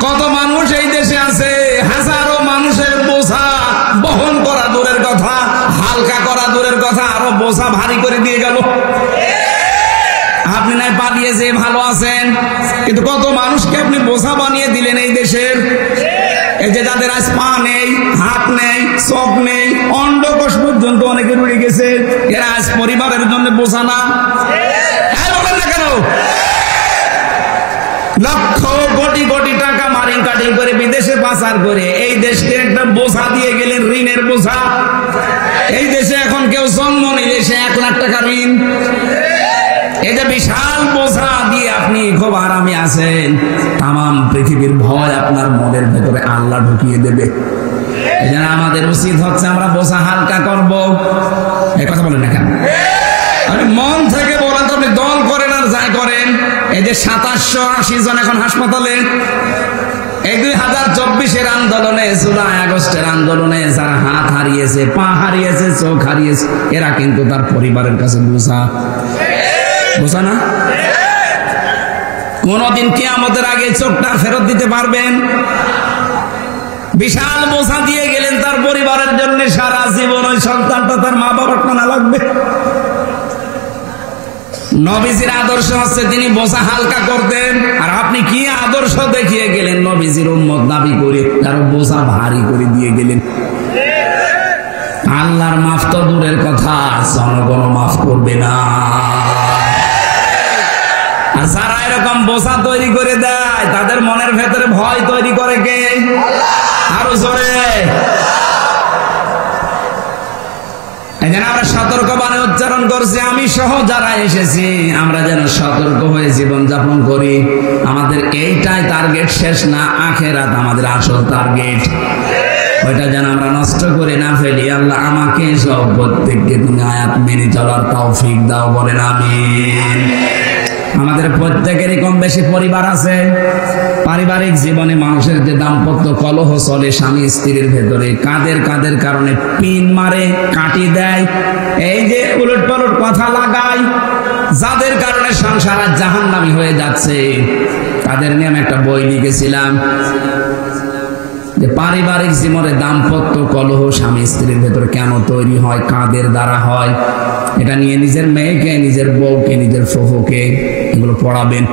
কত মানুষ এই দেশে আছে, হাজারো মানুষের বোঝা বহন করা দূরের কথা, হালকা করা দূরের কথা, আরো বোঝা ভারী করে দিয়ে গেল। আপনি নাই পালিয়ে যে ভালো আছেন, কিন্তু কত মানুষকে আপনি বোঝা বানিয়ে দিলেন এই দেশের। এই যে যাদের আজ পা নেই, হাত নেই, চোখ নেই, অন্ডকোষ পর্যন্ত অনেকে রয়ে গেছে, এরা আজ পরিবারের জন্য বোঝা না। বলেন না কেন? লক্ষ কোটি কোটি টাকা মারিং কাটিং করে বিদেশে পাচার করে এই দেশকে একটা বোঝা দিয়ে গেলেন, ঋণের বোঝা। এই দেশে এখন কেউ জন্ম নিলে সে 1 লাখ টাকা কঠিন। এই যে বিশাল বোঝা দিয়ে আপনি খুব আরামে আছেন, তামাম পৃথিবীর ভয় আপনার মনের ভেতরে আল্লাহ ঢুকিয়ে দেবে। এই জন্য আমাদের উচিত হচ্ছে আমরা বোঝা হালকা করব। এই কথা বলেন না কেন? আপনি মন থেকে বলেন তো, আপনি দল করেন আর যাই করেন। এই যে 2780 জন এখন হাসপাতালে, এই 2024-এর আন্দোলনে, জুলাই আগস্টের আন্দোলনে যারা হাত হারিয়েছে, পা হারিয়েছে, চোখ হারিয়েছে, এরা কিন্তু তার পরিবারের কাছে বোঝা না। কোনদিন কিয়ামতের আগে চোখটা ফেরত দিতে পারবেন? বিশাল বোঝা দিয়ে গেলেন তার পরিবারের জন্য, সারা জীবন ওই সন্তানটা তার মা বাবার টানা লাগবে। নবীজির আদর্শ হচ্ছে তিনি বোঝা হালকা করতেন, আর আপনি কি আদর্শ দেখিয়ে গেলেন? নবীজির উম্মত দাবি করে তার বোঝা ভারী করে দিয়ে গেলেন। আল্লাহর মাফ তো দূরের কথা, জনগণ মাফ করবে না। আর যারা এরকম বোঝা তৈরি করে দেয়, তাদের মনের ভেতরে ভয় তৈরি করে কে? আরো জোরে। এখানে আমরা সতর্কবাণী উচ্চারণ করছি, আমি সহ যারা এসেছি, আমরা যেন সতর্ক হয়ে জীবন যাপন করি। আমাদের এইটাই টার্গেট, শেষ না, আখেরাত আমাদের আসল টার্গেট। ওইটা যেন আমরা নষ্ট করে না ফেলি। আল্লাহ আমাকে সব প্রত্যেককে তুমি আয়াত মেনে চলার তৌফিক দাও, বলেন আমিন। আমাদের প্রত্যেকেরই কম বেশি পরিবার আছে। পারিবারিক জীবনে মানুষের যে দাম্পত্য কলহ চলে স্বামী স্ত্রীর ভেতরে, কাদের কারণে পিন মারে, কাটি দেয়, এই যে উলট পালট কথা লাগায়, যাদের কারণে সংসার আজ জাহান্নামী হয়ে যাচ্ছে, তাদের নিয়ে আমি একটা বই লিখেছিলাম যে পারিবারিক জীবনে দাম্পত্য কলহ স্বামী স্ত্রীর ভেতরে কেন তৈরি হয়, কাদের দ্বারা হয়। এটা নিয়ে নিজের মেয়েকে, নিজের বউকে, নিজের ফুফুকে এগুলো পড়াবেন।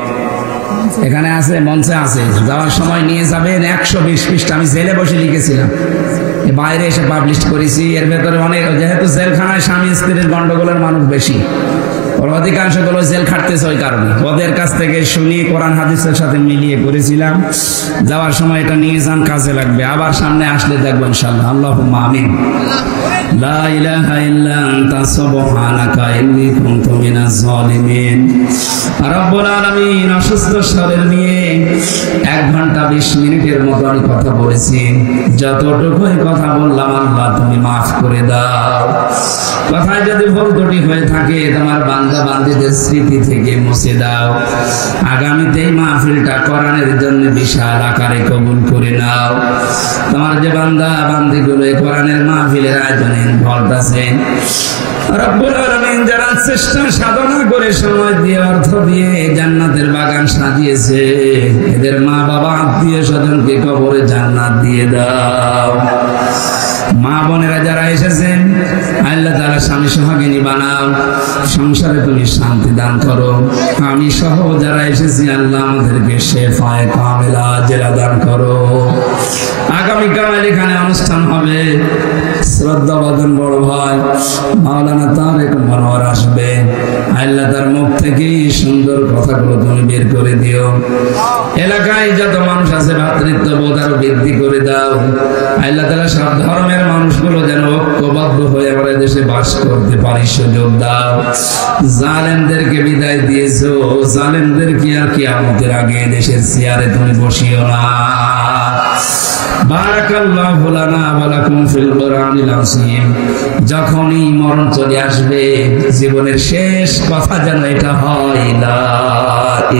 এখানে আছে, মঞ্চে আছে, যাওয়ার সময় নিয়ে যাবেন। 120 পৃষ্ঠা আমি জেলে বসে লিখেছিলাম, বাইরে এসে পাবলিশ করেছি। এর ভেতরে অনেক, যেহেতু জেলখানায় স্বামী স্ত্রীর গন্ডগোলের মানুষ বেশি, ওর অধিকাংশ গুলো জেল খাটতেছে, ওই কারণে ওদের কাছ থেকে শুনি, কোরআন হাদিসের সাথে মিলিয়ে করেছিলাম। যাওয়ার সময় এটা নিয়ে যান, কাজে লাগবে। আবার সামনে আসলে দেখবো ইনশাআল্লাহ। আল্লাহুম্মা আমিন। লা ইলাহা ইল্লা আনতা সুবহানাকা ইন্নী কুনতু মিনাজ জালিমিন। রব্বুল আলামিন অসুস্থ শরীর নিয়ে 1 ঘন্টা 20 মিনিটের মতো আমি কথা বলেছি। যতটুকুই কথা বললাম আল্লাহ তুমি মাফ করে দাও। কথায় যদি ভুল ত্রুটি হয়ে থাকে তোমার বান্দা বান্দীদের স্মৃতি থেকে মুছে দাও। আগামীতে এই মাহফিলটা কোরআনের জন্য বিশাল আকারে কবুল করে নাও। তোমার যে বান্দা বান্দীগুলো কোরআনের মাহফিলের আয়োজনে ইনভলভ আছে, রব্বুল আলামিন যারা চেষ্টা সাধনা করে সময় দিয়ে অর্থ দিয়ে জান্নাতের বাগান সাজিয়েছে, এদের মা বাবা আত্মীয় স্বজনকে কবরে জান্নাত দিয়ে দাও। মা বোনেরা যারা এসেছেন আল্লাহ তাআলা স্বামী সোহাগিনী বানাও, সংসারে তুমি শান্তি দান করো। আমি সহ যারা এসেছি আল্লাহ আমাদেরকে শেফায়ে কামিলা জেলা দান করো। আগামীকাল এখানে অনুষ্ঠান হবে, শ্রদ্ধাভাজন বড় ভাই মাওলানা তারেক মনোয়ার আসবে। আল্লাহ তার মুখ থেকে সুন্দর কথাগুলো তুমি বের করে দিও। এলাকায় যত মানুষ আছে ভ্রাতৃত্ববোধ আরো বৃদ্ধি করে দাও। আল্লাহ তাআলা সব ধর্মের মানুষগুলো যেন ঐক্যবদ্ধ হয়ে আমরা দেশে বাস করতে পারি সুযোগ দাও। জালেমদেরকে বিদায় দিয়েছো, জালেমদেরকে আর কিয়ামতের আগে দেশের চেয়ারে তুমি বসিও না। বারাকাল্লাহু লানা ওয়া লাকুম ফিল কুরআনিল আযীম। যখনই মরণ চলে আসবে, জীবনের শেষ কথা যেন এটা হয়, লা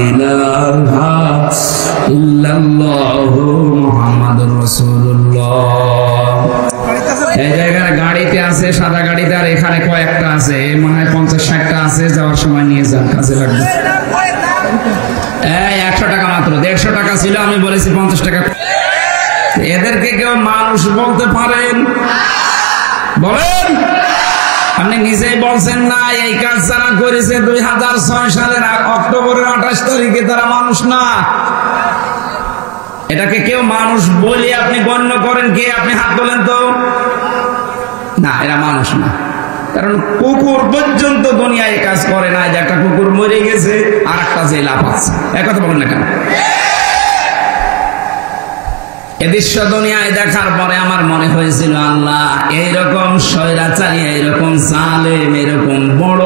ইলাহা ইল্লাল্লাহু মুহাম্মাদুর রাসূলুল্লাহ। এই জায়গায় গাড়িতে আছে, সাদা গাড়িতে, আর এখানে কয়েকটা আছে, মনে হয় 50-60টা আছে। যাওয়ার সময় নিয়ে যান, কাজে লাগবে। এই 100 টাকা মাত্র, 150 টাকা ছিল, আমি বলেছি 50 টাকা। এদেরকে কেউ মানুষ বলতে পারেন? বলেন। আপনি নিজেই বলছেন না এই কাজ যারা করেছে 2006 সালের অক্টোবরের 28 তারিখে তারা মানুষ না। এটাকে কেউ মানুষ বলে আপনি গণ্য করেন কে? আপনি হাত তোলেন তো। না, এরা মানুষ না। কারণ কুকুর পর্যন্ত দুনিয়ায় কাজ করে না যে একটা কুকুর মরে গেছে আর একটা যে লাফাচ্ছে। এক কথা বলেন না কেন? এ দৃশ্য দুনিয়ায় দেখার পরে আমার মনে হয়েছিল, আল্লাহ এইরকম স্বৈরাচারী, এইরকম জালেম, এরকম বড়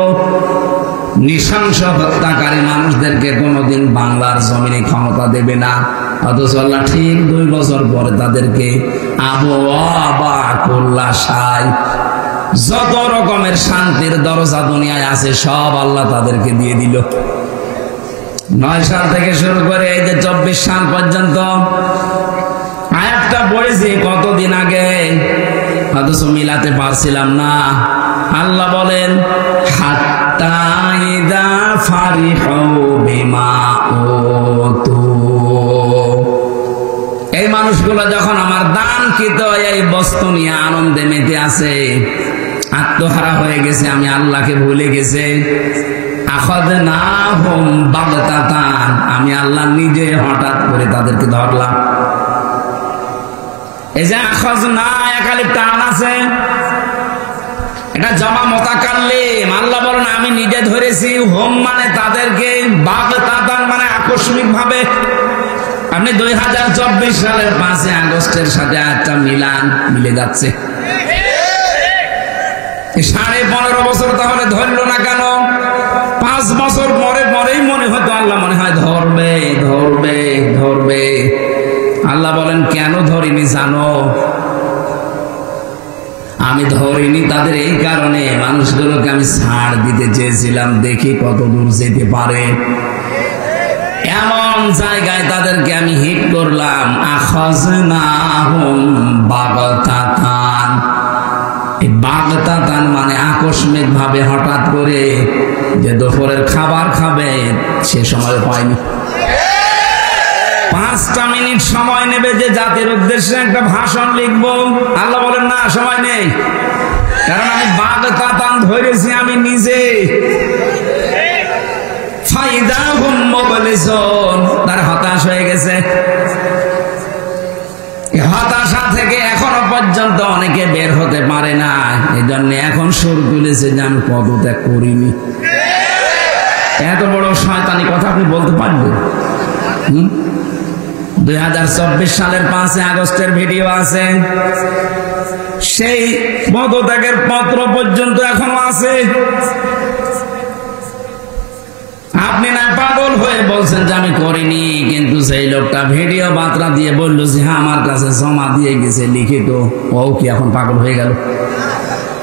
নৃশংস হত্যাকারী মানুষদেরকে কোনোদিন বাংলার জমিনে ক্ষমতা দেবে না। অথচ আল্লাহ ঠিক 2 বছর পরে তাদেরকে আবহাওয়া বা কল্যাশায় যত রকমের শান্তির দরজা দুনিয়ায় আছে সব আল্লাহ তাদেরকে দিয়ে দিল। 9 সাল থেকে শুরু করে এই যে 24 সাল পর্যন্ত আয়াতটা পড়েছি কতদিন আগে, অথচ মিলাতে পারছিলাম না। আল্লাহ বলেন হাত্তা ইযা ফারিহু বিমা উতু, এই মানুষগুলো যখন আমার দানকৃত এই বস্তু নিয়ে আনন্দে মেতে আছে, আত্মহারা হয়ে গেছে, আমি আল্লাহকে ভুলে গেছে, আখাযনাহুম বাগতাতান, আমি আল্লাহ নিজে হঠাৎ করে তাদেরকে ধরলাম। এই যে আখাযনা একালিপ টান আছে, এটা জমা মুতাকাল্লিম। আল্লাহ বলেন আমি নিজে ধরেছি। হোম মানে তাদেরকে, বাগতাতান মানে আকস্মিক ভাবে। আপনি 2024 সালের 5 আগস্টের সাথে একটা মিলে যাচ্ছে। 15.5 বছর তাহলে ধরলো না কেন? 5 বছর পরেই মনে হতো আল্লাহ মনে হয় ধরবে ধরবে ধরবে। আল্লাহ বলেন কেন ধরিনি জানো? আমি ধরিনি তাদের এই কারণে, মানুষগুলোকে আমি ছাড় দিতে চেয়েছিলাম, দেখি কত দূর যেতে পারে। এমন জায়গায় তাদেরকে আমি হিট করলাম। আখাযনাহুম বাগতাতান, এই বাগতাতান মানে আকস্মিক ভাবে, হঠাৎ করে, যে দুপুরের খাবার খাবে সে সময় পায়নি। 5টা মিনিট সময় নেবে যে জাতির উদ্দেশ্যে একটা ভাষণ লিখবো, আল্লাহ বলেন না সময় নেই, কারণ আমি বাগতাতান ধরেছি আমি নিজে। ফাইদাহুম মুবলিসুন, তারা হতাশ হয়ে গেছে। হতাশা থেকে এখনো পর্যন্ত অনেকে বের হতে পারে না। এই জন্য এখন সুর তুলেছে যে আমি পদত্যাগ করিনি। এত বড় শয়তানি কথা আপনি বলতে পারবেন? 2024 সালের 5 আগস্টের ভিডিও আছে, সেই পদত্যাগের পত্র পর্যন্ত এখনো আছে। আপনি না পাগল হয়ে বলছেন যে আমি করিনি, কিন্তু সেই লোকটা ভিডিও বার্তা দিয়ে বলল যে হ্যাঁ আমার কাছে জমা দিয়ে গেছে লিখিত, ও কি এখন পাগল হয়ে গেল?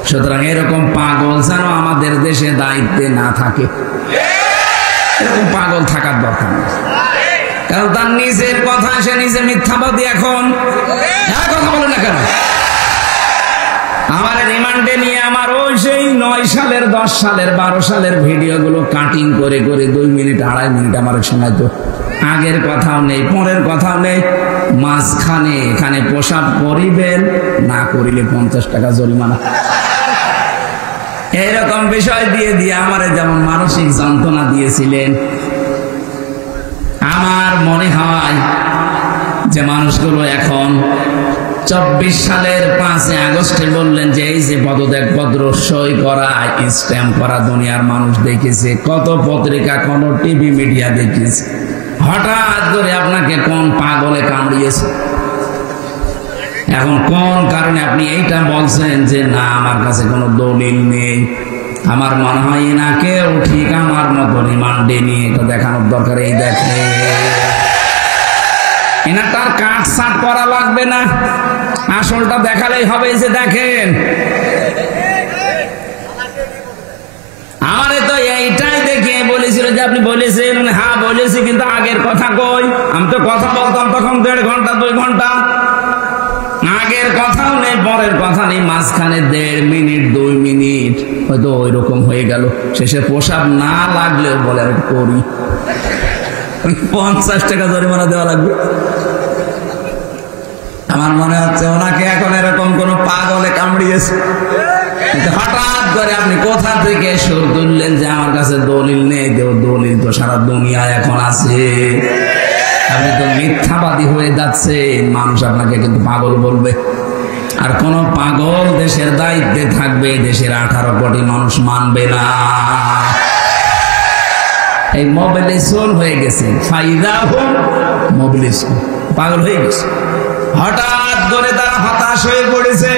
সুতরাং এরকম পাগল যেন আমাদের দেশে দায়িত্বে না থাকে, এরকম পাগল থাকার দরকার নেই। কারণ তার নিজের কথা সে নিজে মিথ্যাবাদী। এখন কথা বলে না কেন? আমার রিমান্ডে নিয়ে আমার ওই সেই 9 সালের 10 সালের 12 সালের ভিডিওগুলো কাটিং করে করে 2 মিনিট 2.5 মিনিট আমার শোনাতো। আগের কথাও নেই, পরের কথাও নেই, মাঝখানে এখানে পোশাক করিবেন না করিলে 50 টাকা জরিমানা, এইরকম বিষয় দিয়ে দিয়ে আমার যেমন মানসিক যন্ত্রণা দিয়েছিলেন। আমার মনে হয় যে মানুষগুলো এখন 24 সালের 5 আগস্টে বললেন যে এই যে পদত্যাগ পত্র সই করা, স্ট্যাম্প করা দুনিয়ার মানুষ দেখেছে, কত পত্রিকা, কোন টিভি মিডিয়া দেখেছে। হঠাৎ করে আপনাকে কোন পাগলে কামড়িয়েছে? এখন কোন কারণে আপনি এইটা বলছেন যে না আমার কাছে কোনো দলিল নেই? আমার মনে হয় না কেউ ঠিক আমার মতো রিমান্ডে নিয়ে এটা দেখানোর দরকার। এই দেখে এনা তার কাট সাট করা লাগবে না, আসলটা দেখালেই হবে। যে দেখেন আমারে তো এইটাই দেখিয়ে বলেছিল যে আপনি বলেছেন, হ্যাঁ বলেছি, কিন্তু আগের কথা কই? আমি তো কথা বলতাম তখন 1.5 ঘন্টা 2 ঘন্টা, আগের কথাও নেই, পরের কথা নেই, মাঝখানে 1.5 মিনিট 2 মিনিট হয়তো ওই রকম হয়ে গেল। শেষে পোশাক না লাগলেও বলে আমি করি, 50 টাকা জরিমানা দেওয়া লাগবে। আমার মনে হচ্ছে ওনাকে এখন এরকম কোন পাগলে কামড়িয়েছে। হঠাৎ করে আপনি কোথা থেকে সুর তুললেন যে আমার কাছে দলিল নেই? দলিল তো সারা দুনিয়ায় এখন আছে। আপনি তো মিথ্যাবাদী হয়ে যাচ্ছে, মানুষ আপনাকে কিন্তু পাগল বলবে। আর কোন পাগল দেশের দায়িত্বে থাকবে, দেশের 18 কোটি মানুষ মানবে না। এই মোবিলিজেশন হয়ে গেছে, ফাইদাহুম মোবিলিজেশন, পাগল হয়ে গেছে। হঠাৎ করে তারা হতাশ হয়ে পড়েছে।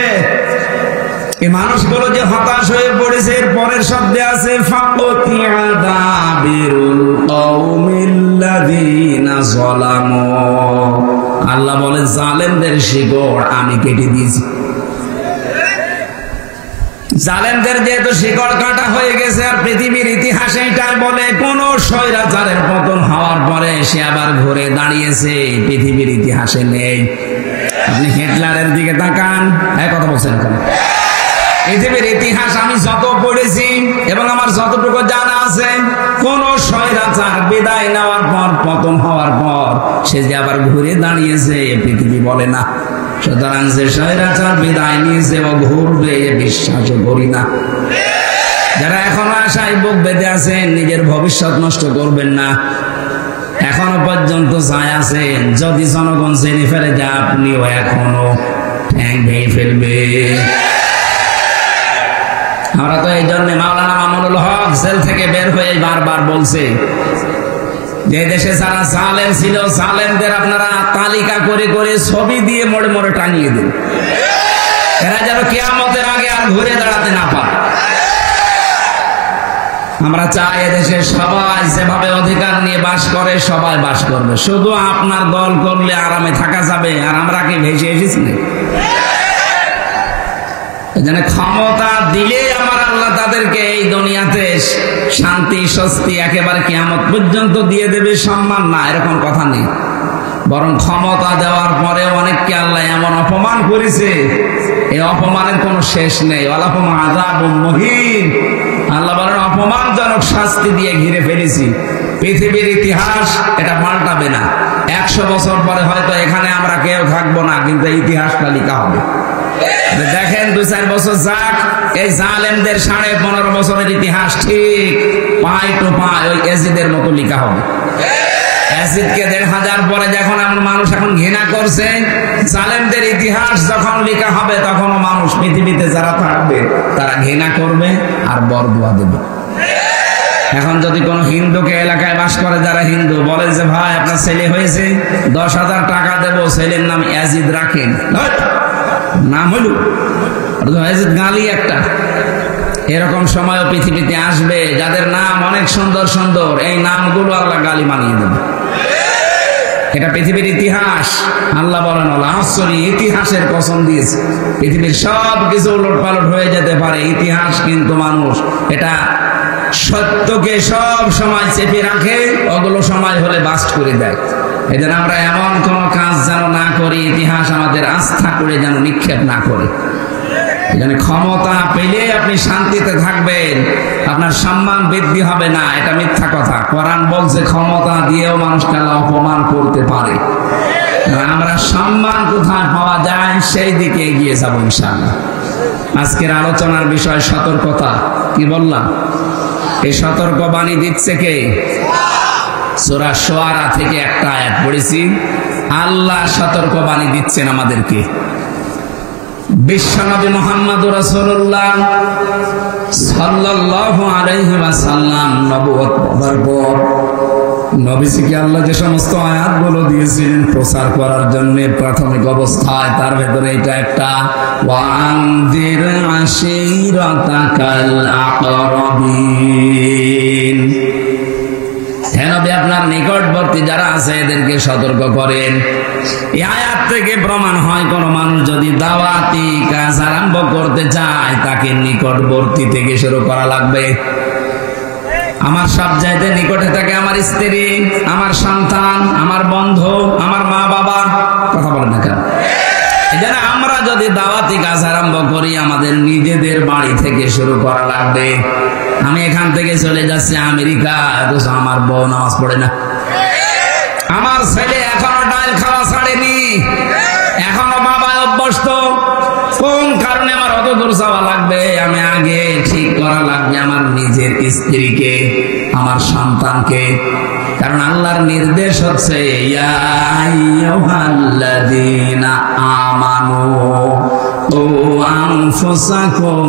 এই মানুষগুলো যে হতাশ হয়ে পড়েছে, এর পরের শব্দে আছে ফাকুতিয়া দাবিরুল কওমিল্লাযীনা যালামু। আল্লাহ বলে জালেমদের শিকড় আমি কেটে দিয়েছি। জালেমদের যেহেতু শিকড় কাটা হয়ে গেছে, আর পৃথিবীর ইতিহাসে এটাই বলে কোন স্বৈরাচারের পতন হওয়ার পরে সে আবার ঘুরে দাঁড়িয়েছে, পৃথিবীর ইতিহাসে নেই। আপনি হিটলারের দিকে তাকান, কথা বলছেন কেন? পৃথিবীর ইতিহাস আমি যত পড়েছি এবং আমার যতটুকু জানা আছে, কোন স্বৈরাচার বিদায় নেওয়ার পর, পতন হওয়ার পর সে যে আবার ঘুরে দাঁড়িয়েছে পৃথিবী বলে না। সুতরাং যে স্বৈরাচার বিদায় নিয়েছে ও ঘুরবে বিশ্বাসও করি না। যারা এখনো আশায় বুক বেঁধে আছেন, নিজের ভবিষ্যৎ নষ্ট করবেন না। এখনো পর্যন্ত চায় আছেন, যদি জনগণ জেনে ফেলে যে আপনিও এখনো ঠ্যাং ভেঙে ফেলবে। আমরা তো এই জন্য মাওলানা মামুনুল হক জেল থেকে বের হয়ে বারবার বলছে যে দেশে যারা জালেম ছিল, জালেমদের আপনারা তালিকা করে করে ছবি দিয়ে মোড়ে মোড়ে টাঙিয়ে দিন, এরা যেন কিয়ামতের আগে আর ঘুরে দাঁড়াতে না পারে। আমরা চাই এদেশে সবাই যেভাবে অধিকার নিয়ে বাস করে সবাই বাস করবে, শুধু আপনার দল করলে আরামে থাকা যাবে। আর আমরা কি ভেসে এসেছি? এজন্য ক্ষমতা দিলে আমার আল্লাহ তাদেরকে এই দুনিয়াতে শান্তি স্বস্তি একেবারে কিয়ামত পর্যন্ত দিয়ে দেবে, সম্মান না এরকম কথা নেই। বরং ক্ষমতা দেওয়ার পরে অনেককে আল্লাহ এমন অপমান করেছে, এই অপমানের কোনো শেষ নেই। ওয়ালাহুম আযাবুম মুহিন। আল্লাহ বলেন অপমানজনক শাস্তি দিয়ে ঘিরে ফেলেছি। পৃথিবীর ইতিহাস এটা পাল্টাবে না। 100 বছর পরে হয়তো এখানে আমরা কেউ থাকবো না, কিন্তু ইতিহাসটা লেখা হবে। দেখেন 2-4 বছর যাক, এই জালেমদের 15.5 বছরের ইতিহাস ঠিক পাই টু পাই ওই এজিদের মতো লেখা হবে। এজিদকে 1500 পরে যখন এমন মানুষ এখন ঘৃণা করছে, জালেমদের ইতিহাস যখন লেখা হবে তখনও মানুষ পৃথিবীতে যারা থাকবে তারা ঘৃণা করবে আর বরদোয়া দেবে। এখন যদি কোন হিন্দুকে এলাকায় বাস করে যারা হিন্দু বলে যে ভাই আপনার ছেলে হয়েছে 10,000 টাকা দেবো, ছেলের নাম এজিদ রাখেন, নাম হইল গালি একটা। এরকম সময়ও পৃথিবীতে আসবে যাদের নাম অনেক সুন্দর সুন্দর, এই নামগুলো আল্লাহ গালি মানিয়ে দেবে। এটা পৃথিবীর ইতিহাস। আল্লাহ বলেন ইতিহাসের কসম দিয়েছে, পৃথিবীর সব কিছু উলট পালট হয়ে যেতে পারে, ইতিহাস কিন্তু মানুষ এটা সত্যকে সব সময় চেপে রাখে, ওগুলো সময় হলে বাস্ট করে দেয়। এজন্য আমরা এমন কোন কাজ যেন না করি, ইতিহাস আমাদের আস্থা করে যেন নিক্ষেপ না করে। এজন্য ক্ষমতা পেলে আপনি শান্তিতে থাকবেন, আপনার সম্মান বৃদ্ধি হবে না, এটা মিথ্যা কথা। কোরআন বলছে ক্ষমতা দিয়েও মানুষকে অপমান করতে পারে। আমরা সম্মান কোথায় পাওয়া যায় সেই দিকে এগিয়ে যাবো ইনশাআল্লাহ। আজকের আলোচনার বিষয় সতর্কতা। কি বললাম? এই সতর্ক বাণী দিচ্ছে কে? সূরা শুআরা থেকে একটা আয়াত পড়েছি। আল্লাহ সতর্ক বাণী দিচ্ছেন আমাদেরকে। বিশ্বনবী মুহাম্মদুর রাসূলুল্লাহ সাল্লাল্লাহু আলাইহি ওয়াসাল্লাম নবুয়ত পাওয়ার পর নবীজিকে আল্লাহ যে সমস্ত আয়াতগুলো দিয়েছিলেন প্রচার করার জন্য প্রাথমিক অবস্থায়, তার ভেতরে এটা একটা, ওয়ানজির আশীরাতাকাল আকরাবিন। আপনার নিকটবর্তী যারা আছে এদেরকে সতর্ক করেন। এই আয়াত থেকে প্রমাণ হয় কোন মানুষ যদি দাওয়াতি কাজ আরম্ভ করতে চায় তাকে নিকটবর্তী থেকে শুরু করা লাগবে। আমার সব চাইতে নিকটে থাকে আমার স্ত্রী, আমার সন্তান, আমার বন্ধু, আমার মা বাবা। কথা বলেন না কেন? এজন্য আমরা যদি দাওয়াতি কাজ আরম্ভ করি আমাদের নিজেদের বাড়ি থেকে শুরু করা লাগবে। আমি এখান থেকে চলে যাচ্ছি আমেরিকা, অথচ আমার বউ নামাজ পড়ে না, আমার ছেলে এখনো ডাল খাওয়া ছাড়েনি, এখনো বাবা অভ্যস্ত। কোন কারণে আমার অত দূর যাওয়া লাগবে? আমি আগে ঠিক করা লাগবে আমার নিজের স্ত্রীকে, আমার সন্তানকে। কারণ আল্লাহর নির্দেশ হচ্ছে ইয়া আইয়ুহাল্লাযীনা আমানু কু আনফুসাকুম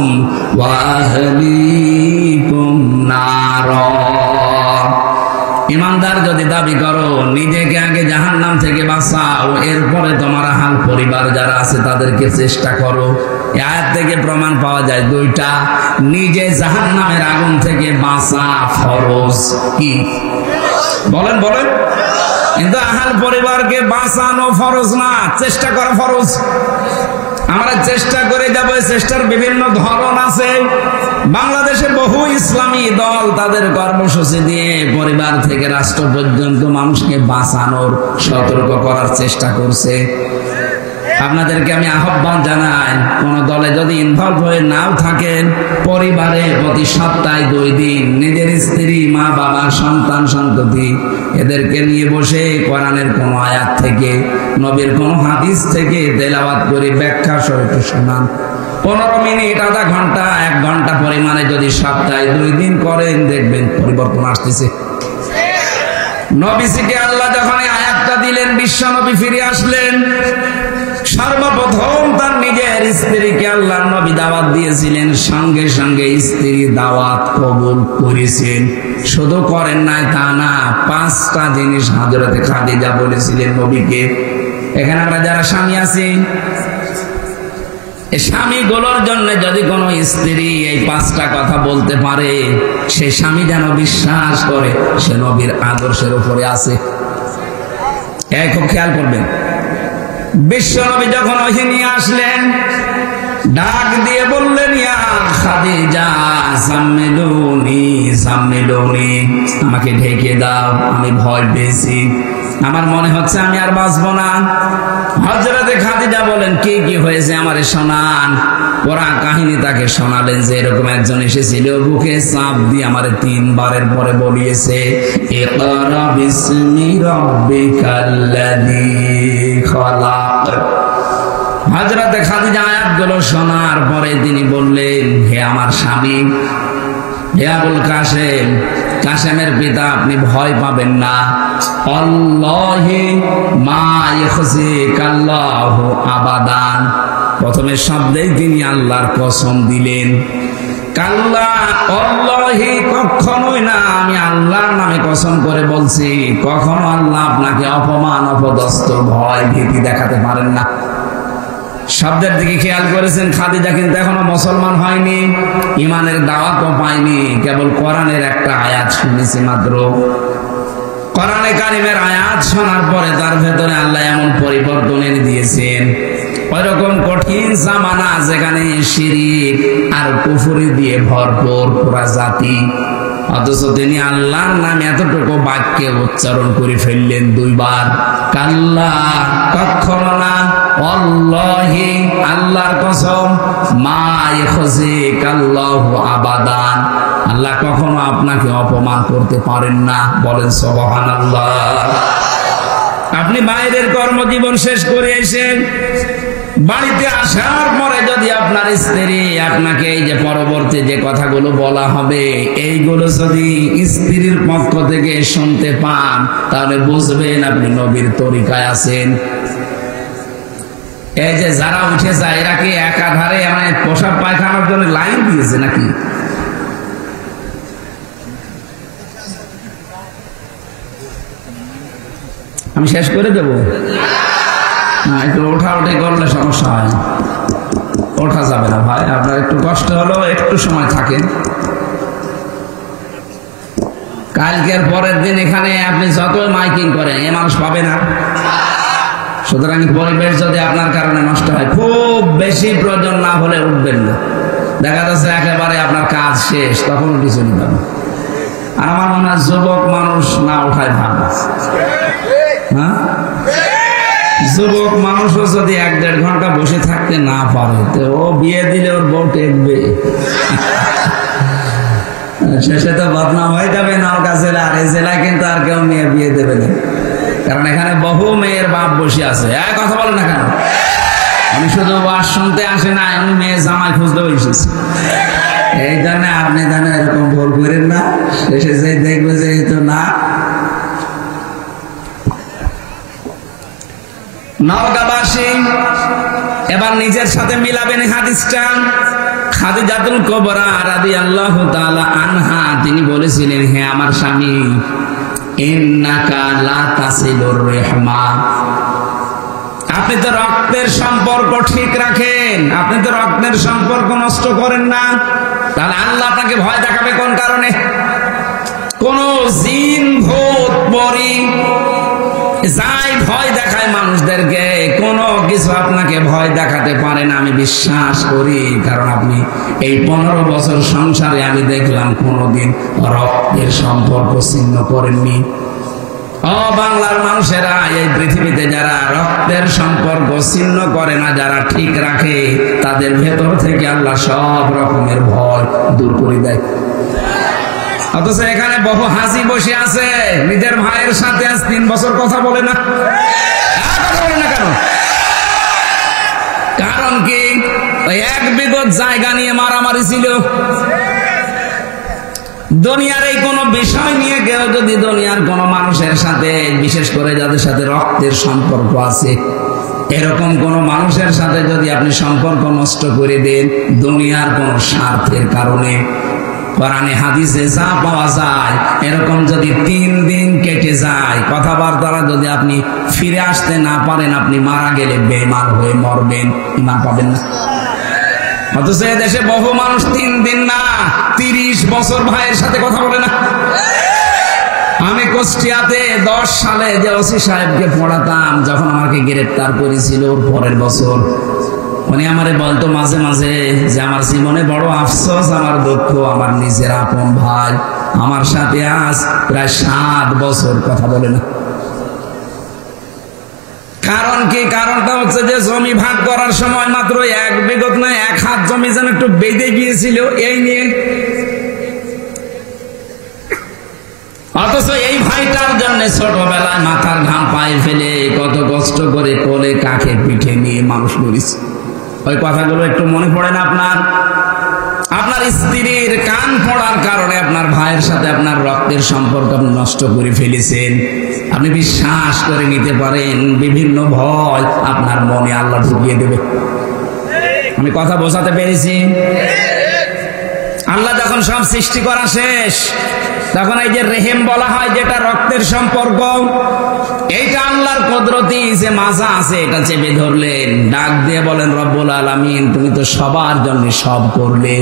ওয়া আহলিকুম নারা। ইমানদার যদি দাবি করো নিজেকে আগে জাহান্নাম থেকে বাঁচাও, এরপরে তোমার আহাল পরিবার যারা আছে তাদেরকে চেষ্টা করো। এই আয়াত থেকে প্রমাণ পাওয়া যায় দুইটা, নিজে জাহান্নামের আগুন থেকে বাঁচা ফরজ। কি বলেন বলেন? কিন্তু আহাল পরিবারকে বাঁচানো ফরজ না, চেষ্টা করা ফরজ। আমরা চেষ্টা করে যাব, চেষ্টার বিভিন্ন ধরন আছে। বাংলাদেশে বহু ইসলামী দল তাদের কর্মসূচি দিয়ে পরিবার থেকে রাষ্ট্র পর্যন্ত মানুষকে বাঁচানোর, সতর্ক করার চেষ্টা করছে। আপনাদেরকে আমি আহ্বান জানাই, কোন দলে যদি ইনভলভ হয়ে নাও থাকেন, পরিবারে প্রতি সপ্তাহে 2 দিন নিজের স্ত্রী, মা বাবা, সন্তান সন্ততি এদেরকে নিয়ে বসে কোরআনের কোন আয়াত থেকে, নবীর কোন হাদিস থেকে তেলাওয়াত করে ব্যাখ্যা সহ একটু শোনান। 15 মিনিট, আধা ঘন্টা, 1 ঘন্টা পরিমাণে যদি সপ্তাহে 2 দিন করেন, দেখবেন পরিবর্তন আসতেছে। নবীজিকে আল্লাহ যখন এই আয়াতটা দিলেন, বিশ্ব নবী ফিরে আসলেন, সর্বপ্রথম তার নিজের স্ত্রীকে আল্লাহ নবী দাওয়াত দিয়েছিলেন, সঙ্গে সঙ্গে স্ত্রী দাওয়াত কবুল করেছেন। শুধু করেন নাই তা না, 5টা জিনিস হযরতে খাদিজা বলেছিলেন নবীকে। এখানে আমরা যারা স্বামী আছি, এই স্বামীগুলোর জন্য যদি কোনো স্ত্রী এই 5টা কথা বলতে পারে, সে স্বামী যেন বিশ্বাস করে সে নবীর আদর্শের উপরে আছে। এই খুব খেয়াল করবেন। বিশ্ব নবী যখন ওহি নিয়ে আসলেন, ডাক দিয়ে বললেন, ইয়া খাদিজা সাম্মিলুনি সাম্মিলুনি, আমাকে ঢেকে দাও, আমি ভয় পেয়েছি, আমার মনে হচ্ছে আমি আর বাঁচবো না। হযরতে খাদিজা বলেন, কি কি হয়েছে আমারে শোনান। ওরা কাহিনী তাকে শোনালেন যে এরকম একজন এসেছিল, বুকে চাপ দিয়ে আমারে 3 বারের পরে বলিয়েছে, ইকরা বিসমি রাব্বিকাল্লাযী খালাক। হযরতে খাদিজা আয়াতগুলো শোনার পরে তিনি বললেন, হে আমার স্বামী, হে আবুল কাসেম, কাসেমের পিতা, আপনি ভয় পাবেন না। আল্লাহি মা ইখজিকাল্লাহু আবাদান। প্রথমে শব্দেই তিনি আল্লাহর কসম দিলেন। কাল্লা, আল্লাহি কখনোই না, আমি আল্লাহর নামে কসম করে বলছি, কখনো আল্লাহ আপনাকে অপমান, অপদস্থ, ভয়, ভীতি দেখাতে পারেন না। শব্দের দিকে খেয়াল করেছেন, খাদিজা কিন্তু এখনো মুসলমান হয়নি, ইমানের দাওয়াতও পায়নি, কেবল কোরআনের একটা আয়াত শুনেছি মাত্র। কোরআনে কারিমের আয়াত শোনার পরে তার ভেতরে আল্লাহ এমন পরিবর্তন এনে দিয়েছেন, ওইরকম কঠিন জামানা যেখানে শিরক আর কুফরি দিয়ে ভরপুর পুরা জাতি, অথচ তিনি আল্লাহর নামে এতটুকু বাক্যে উচ্চারণ করে ফেললেন 2 বার। কাল্লা, কখনো না, আল্লাহি, আল্লাহর কসম, মা ইখজিকাল্লাহু আবাদান, আল্লাহ কখনো আপনাকে অপমান করতে পারেন না। বলেন সুবহানাল্লাহ। আপনি বাইরের কর্মজীবন শেষ করে এসেন, বাড়িতে আসার পরে যদি আপনার স্ত্রী আপনাকে এই যে পরবর্তী যে কথাগুলো বলা হবে, এইগুলো যদি স্ত্রীর পক্ষ থেকে শুনতে পান, তাহলে বুঝবেন আপনি নবীর তরিকায় আছেন। এই যে যারা উঠে যায়, এরা কি একাধারে মানে পোশাক পায়খানার জন্য লাইন দিয়েছে নাকি? আমি শেষ করে দেব না, একটু ওঠাউঠি করলে সমস্যা হয়। ওঠা যাবে না ভাই, আপনার একটু কষ্ট হলো, একটু সময় থাকেন। কালকের পরের দিন এখানে আপনি যত মাইকিং করেন, এ মানুষ পাবে না। সুতরাং পরিবেশ যদি আপনার কারণে নষ্ট হয়, খুব বেশি প্রয়োজন না হলে উঠবেন না। দেখা যাচ্ছে একেবারে আপনার কাজ শেষ, তখন উঠে চলে যাবে। আর আমার মনে হয় যুবক মানুষ না ওঠায় ভালো। হ্যাঁ, যুবক মানুষও যদি 1-1.5 ঘন্টা বসে থাকতে না পারে, তো ও বিয়ে দিলে ওর বউ টেকবে, শেষে তো বদনাম হয়ে যাবে নওগাঁ জেলা। আর এই জেলায় কিন্তু আর কেউ মেয়ে বিয়ে দেবে না, কারণ এখানে বহু মেয়ের বাপ বসে আছে। কথা বলে না কেন? আমি শুধু ওয়াজ শুনতে আসে না, আমি মেয়ে জামাই খুঁজতে এসেছি। এই জন্য আপনি যেন এরকম ভুল করেন না, শেষে যে দেখবে যে তো না। নওগাঁবাসী এবার নিজের সাথে মিলাবেন হাদিসটা। খাদিজাতুল কুবরা রাদিয়াল্লাহু তাআলা আনহা তিনি বলেছিলেন, হে আমার স্বামী, ইন্নাকা লা তাসিলুর রাহমা, আপনি তো রক্তের সম্পর্ক ঠিক রাখেন, আপনি তো রক্তের সম্পর্ক নষ্ট করেন না, তাহলে আল্লাহ আপনাকে ভয় দেখাবে কোন কারণে? কোন জিন ভূত পরী যাই ভয় দেখায় মানুষদেরকে, কোনো কিছু আপনাকে ভয় দেখাতে পারে না, আমি বিশ্বাস করি। কারণ আপনি এই 15 বছর সংসারে আমি দেখলাম কোনোদিন রক্তের সম্পর্ক ছিন্ন করেননি। ও বাংলার মানুষেরা, এই পৃথিবীতে যারা রক্তের সম্পর্ক ছিন্ন করে না, যারা ঠিক রাখে, তাদের ভেতর থেকে আল্লাহ সব রকমের ভয় দূর করে দেয়। অথচ এখানে বহু হাসি বসে আছে, নিজের ভাইয়ের সাথে আজ 3 বছর কথা বলে না। কথা বলে না কেন? কারণ কি? ওই 1 বিঘত জায়গা নিয়ে মারামারি ছিল। দুনিয়ার এই কোন বিষয় নিয়ে কেউ যদি দুনিয়ার কোন মানুষের সাথে, বিশেষ করে যাদের সাথে রক্তের সম্পর্ক আছে, এরকম কোন মানুষের সাথে যদি আপনি সম্পর্ক নষ্ট করে দেন দুনিয়ার কোন স্বার্থের কারণে, কোরআনে হাদিসে যা পাওয়া যায়, এরকম যদি 3 দিন কেটে যায়, কথাবার্তা যদি আপনি ফিরে আসতে না পারেন, আপনি মারা গেলে বেঈমান হয়ে মরবেন, ঈমান পাবেন না। অথচ দেশে বহু মানুষ 3 দিন না 30 বছর ভাইয়ের সাথে কথা বলে না। আমি কুষ্টিয়াতে 10 সালে যে ওসি সাহেবকে পড়াতাম, যখন আমাকে গ্রেফতার করেছিল ওর পরের বছর, উনি আমারে বলতো মাঝে মাঝে যে আমার জীবনে বড় আফসোস, আমার দুঃখ, আমার নিজের আপন ভাই আমার সাথে আজ প্রায় 7 বছর কথা বলে না। কারণ কি? কারণটা হচ্ছে যে জমি ভাগ করার সময় মাত্র 1 বিঘত না 1 হাত জমি যেন একটু বেঁধে গিয়েছিল এই নিয়ে। অথচ এই ভাইটার জন্য ছোটবেলায় মাথার ঘাম পায়ে ফেলে কত কষ্ট করে কোলে কাকে পিঠে নিয়ে মানুষ করেছে। ওই কথাগুলো একটু মনে পড়ে না আপনার? আপনার স্ত্রীর কান পড়ার কারণে আপনার ভাইয়ের সাথে আপনার রক্তের সম্পর্ক আপনি নষ্ট করে ফেলেছেন। আপনি বিশ্বাস করে নিতে পারেন, বিভিন্ন ভয় আপনার মনে আল্লাহ ঢুকিয়ে দেবে। আমি কথা বোঝাতে পেরেছি? আল্লাহ যখন সব সৃষ্টি করা শেষ, তখন এই যে রেহেম বলা হয়, যেটা রক্তের সম্পর্ক, এইটা আল্লাহর কুদরতি যে মাজা আছে, এটা চেপে ধরলেন, ডাক দিয়ে বলেন, রব্বুল আলামিন তুমি তো সবার জন্য সব করলে,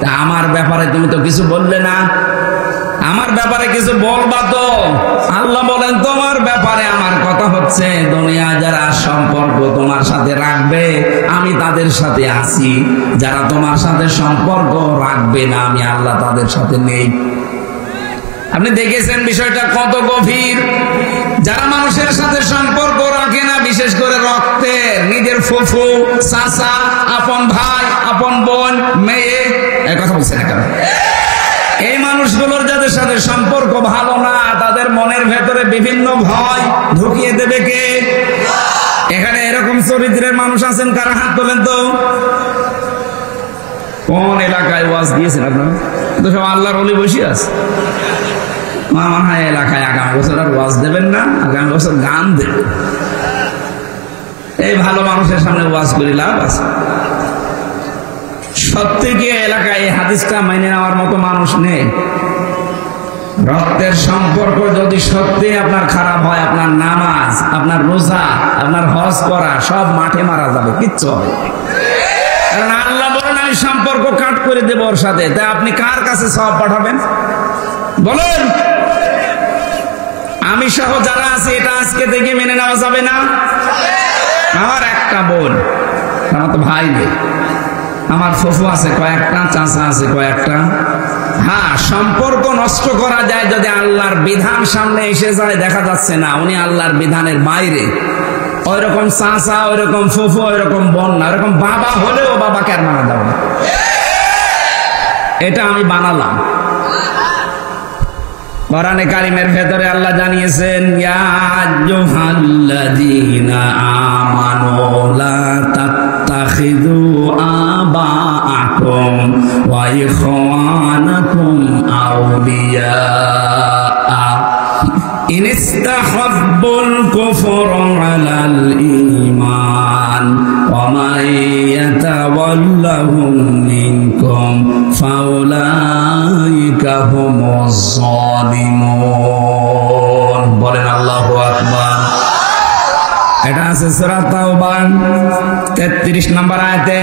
তা আমার ব্যাপারে তুমি তো কিছু বললে না, আমার ব্যাপারে কিছু বলবা তো। আল্লাহ বলেন, তোমার ব্যাপারে আমার কথা হচ্ছে, দুনিয়া যারা সম্পর্ক তোমার সাথে রাখবে আমি তাদের সাথে আছি, যারা তোমার সাথে সম্পর্ক রাখবে না আমি আল্লাহ তাদের সাথে নেই। আপনি দেখেছেন বিষয়টা কত গভীর। যারা মানুষের সাথে সম্পর্ক রাখে না, বিশেষ করে রক্তের, নিজের ফুফু, চাচা, আপন ভাই, আপন বোন, মেয়ে, এই কথা বলছে না কেন? এই মানুষগুলোর যাদের সাথে সম্পর্ক ভালো না, তাদের মনের ভেতরে বিভিন্ন ভয় ঢুকিয়ে দেবে কে? এখানে এরকম চরিত্রের মানুষ আছেন, কারা হাত তোলেন তো? কোন এলাকায় ওয়াজ দিয়েছেন আপনারা? তো সব আল্লাহর ওলি বসে আছে। আমার হয় এলাকায় আগামী বছর আর ওয়াজ দেবেন না, আগামী বছর গান দেবেন। এই ভালো মানুষের সামনে ওয়াজ করে লাভ আছে? সত্যি কি এলাকায় এই হাদিসটা মেনে নেওয়ার মতো মানুষ নেই? রক্তের সম্পর্ক যদি সত্যি আপনার খারাপ হয়, আপনার নামাজ, আপনার রোজা, আপনার হজ করা সব মাঠে মারা যাবে, কিচ্ছু হবে। কারণ আল্লাহ বলেন আমি সম্পর্ক কাট করে দেব ওর সাথে, তাই আপনি কার কাছে সওয়াব পাঠাবেন বলেন? আমি সহ যারা আছে, এটা আজকে থেকে মেনে নেওয়া যাবে না। আমার একটা বোন, আমার তো ভাই নেই, আমার ফুফু আছে কয়েকটা, চাচা আছে কয়েকটা। হ্যাঁ, সম্পর্ক নষ্ট করা যায় যদি আল্লাহর বিধান সামনে এসে যায়, দেখা যাচ্ছে না উনি আল্লাহর বিধানের বাইরে, ওই রকম চাচা, ওই রকম ফুফু, ওই রকম বোন না, ওরকম বাবা হলেও বাবাকে আর মানা যাবে না। এটা আমি বানালাম। কোরআনে কারিমের ভেতরে আল্লাহ জানিয়েছেন, ইয়া আইয়ুহাল্লাযীনা আমানু লা তাত্তাখিযু আবাআকুম ওয়া ইখওয়ানাকুম আউলিয়া ইন ইসতাহাব্বুল কুফরা আলাল ঈমান ওয়া মান ইয়াতাওয়াল্লাহুম মিনকুম ফাউলাইকা হুমুজ জালিমুন। বলেন আল্লাহু আকবার। এটা আছে আছে সূরা তাওবা 33 নম্বর আয়াতে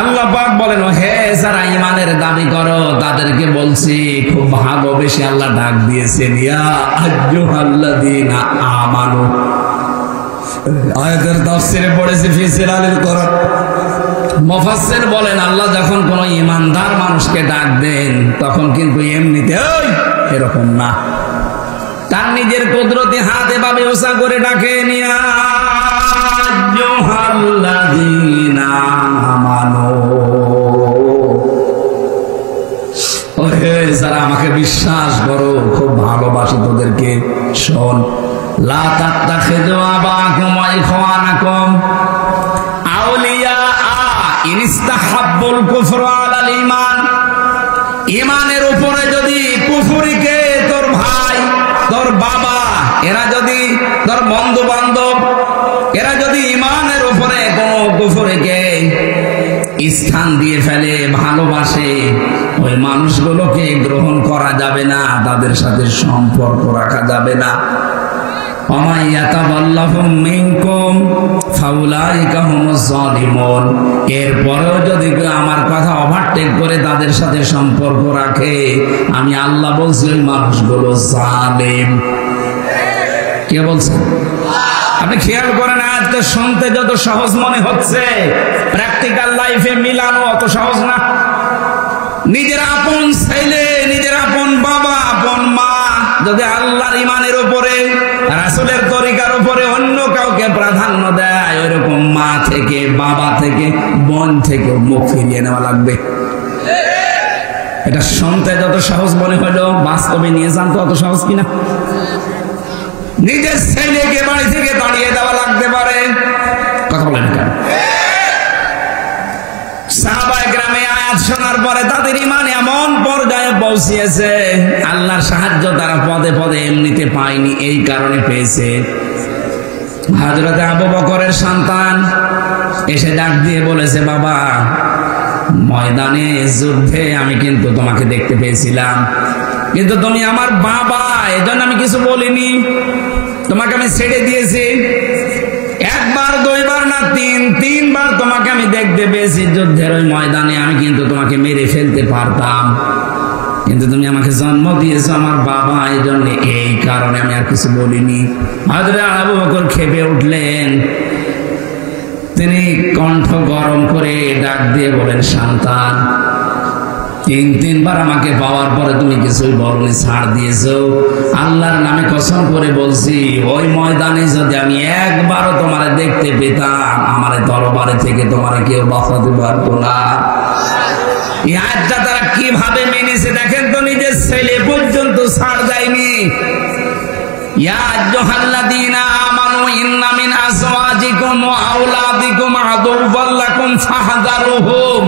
আল্লাহ পাক বলেন, হে যারা ঈমানের দাবি করো তাদেরকে বলছি, খুব ভালোবেসে আল্লাহ ডাক দিয়েছেন, ইয়া আইয়ুহাল্লাযীনা আমানু। আয়াতের তাফসীরে পড়েছে ফি সিলালিল কোরআন। মুফাসসির বলেন, আল্লাহ যখন কোন ঈমানদার মানুষকে ডাক দেন তখন কিন্তু এমনিতে ওই এরকম না, তার নিজের কুদরতি হাত এভাবে উঁচা করে ডাকেন, ইয়া আইয়ুহাল্লাযীনা আমানু। ওহে যারা আমাকে বিশ্বাস করো, খুব ভালোবাসি তোদেরকে, শোন, লা তাত্তাখিযু আবাকুম ওয়া ইখওয়ানাকুম আউলিয়া ইন ইস্তাহাব্বুল কুফরা আলাল ঈমান। ঈমানের উপরে যদি কুফরিকে, তোর ভাই, তোর বাবা, এরা যদি, তোর বন্ধু বান্ধব, এরা যদি ঈমানের উপরে কোন কুফরিকে স্থান দিয়ে ফেলে, ভালোবাসে, ওই মানুষগুলোকে গ্রহণ করা যাবে না, তাদের সাথে সম্পর্ক রাখা যাবে না। এরপরেও যদি আমার কথা ওভারটেক করে তাদের সাথে সম্পর্ক রাখে, আমি আল্লাহ বলছি ওই মানুষগুলো জালেম। কে বলছে? আপনি খেয়াল করেন, আজকে শুনতে যত সহজ মনে হচ্ছে, প্র্যাকটিক্যাল লাইফে মিলানো অত সহজ না। নিজের আপন ছেলে, নিজের আপন বাবা, আপন মা যদি আল্লাহর ঈমানের উপরে, রাসূলের তরিকার উপরে অন্য কাউকে প্রাধান্য দেয়, ওইরকম মা থেকে, বাবা থেকে, বোন থেকে মুখ ফিরিয়ে নেওয়া লাগবে। এটা শুনতে যত সহজ মনে হলো, বাস্তবে নিয়ে যান তো অত সহজ কিনা। নিজের ছেলেকে বাড়ি থেকে তাড়িয়ে দেওয়া লাগতে পারে, কথা বলেন কেন? সাহাবায়ে কেরামে আয়াত শোনার পরে তাদের ঈমান এমন পর্যায়ে পৌঁছিয়েছে, আল্লাহর সাহায্য তারা পদে পদে এমনিতে পায়নি, এই কারণে পেয়েছে। হযরত আবু বকরের সন্তান এসে ডাক দিয়ে বলেছে, বাবা, ময়দানে যুদ্ধে আমি কিন্তু তোমাকে দেখতে পেয়েছিলাম, কিন্তু তুমি আমার বাবা, এজন্য আমি কিছু বলিনি, তোমাকে আমি ছেড়ে দিয়েছি। একবার, দুইবার না, তিনবার তোমাকে আমি দেখতে পেয়েছি যুদ্ধের ওই ময়দানে, আমি কিন্তু তোমাকে মেরে ফেলতে পারতাম, কিন্তু তুমি আমাকে জন্ম দিয়েছো আমার বাবা, এই জন্য, এই কারণে আমি আর কিছু বলিনি। হযরত আবু বকর ক্ষেপে উঠলেন, তিনি কণ্ঠ গরম করে ডাক দিয়ে বলেন, সন্তান, তিনবার আমাকে পাওয়ার পরে তুমি কিছুই বলনি, ছাড় দিয়েছো। আল্লাহর নামে কসম করে বলছি, ওই ময়দানে যদি আমি একবারও তোমারে দেখতে পেতাম, আমার তরবারি থেকে তোমারে কেউ বাঁচাতে পারবো না। এই আয়াতটা তারা কিভাবে মেনেছে দেখেন তো, নিজের ছেলে পর্যন্ত ছাড় দেয়নি। ইয়া আইয়ুহাল্লাযীনা আমানু ইন্না মিন আজওয়াজিকুম ওয়া আওলাদিকুম আদুওয়াল লাকুম ফাহযারুহুম।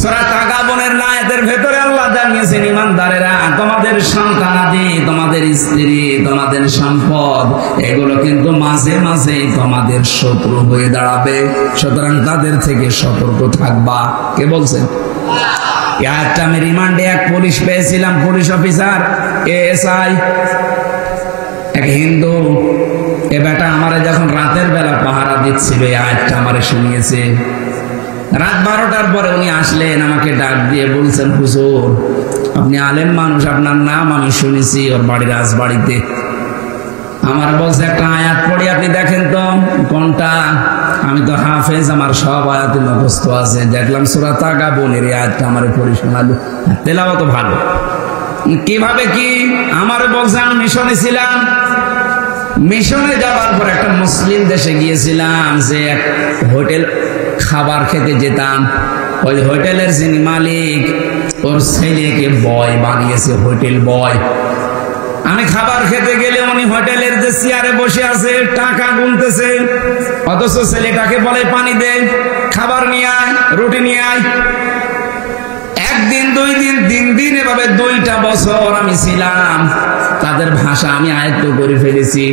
সূরা তাগাবুনের আয়াতের ভেতরে আল্লাহ জানিয়েছেন, ঈমানদারেরা, তোমাদের সন্তানাদি, তোমাদের স্ত্রী, তোমাদের সম্পদ, এগুলো কিন্তু মাঝে মাঝে তোমাদের শত্রু হয়ে দাঁড়াবে, সুতরাং তাদের থেকে সতর্ক থাকবা। কে বলছেন? এই আয়াতটা আমি রিমান্ডে এক পুলিশ পেয়েছিলাম, পুলিশ অফিসার, এএসআই, এক হিন্দু। এ বেটা আমারে যখন রাতের বেলা পাহারা দিচ্ছিল, এই আয়াতটা আমারে শুনিয়েছে। রাত 12টার পরে উনি আসলেন, আমাকে ডাক দিয়ে বলছেন, হুজুর, আপনি আলেম মানুষ, আপনার নাম আমি শুনেছি, ওর বাড়ির রাজবাড়িতে। আমার বলছে, একটা আয়াত পড়ি, আপনি দেখেন তো কোনটা। আমি তো হাফেজ, আমার সব আয়াত মুখস্থ আছে। দেখলাম সূরা তাগাবুনের এই আয়াতটা আমারে পড়ে শোনালো, তেলাওয়াত ভালো। কিভাবে কি? আমার বলছে, আমি মিশনে ছিলাম, মিশনে যাওয়ার পর একটা মুসলিম দেশে গিয়েছিলাম, যে এক হোটেল খাবার খেতে যেতাম, ওই হোটেলের যিনি মালিক, ওর ছেলেকে বয় বানিয়েছে, হোটেল বয়। আমি খাবার খেতে গেলে উনি হোটেলের যে চেয়ারে বসে আছে, টাকা গুনতেছে, অথচ ছেলেটাকে বলে পানি দে, খাবার নিয়ে আয়, রুটি নিয়ে আয়। একদিন, 2 দিন, 3 দিন, এভাবে 2টা বছর আমি ছিলাম। তাদের ভাষা আমি আয়ত্ত করে ফেলেছি।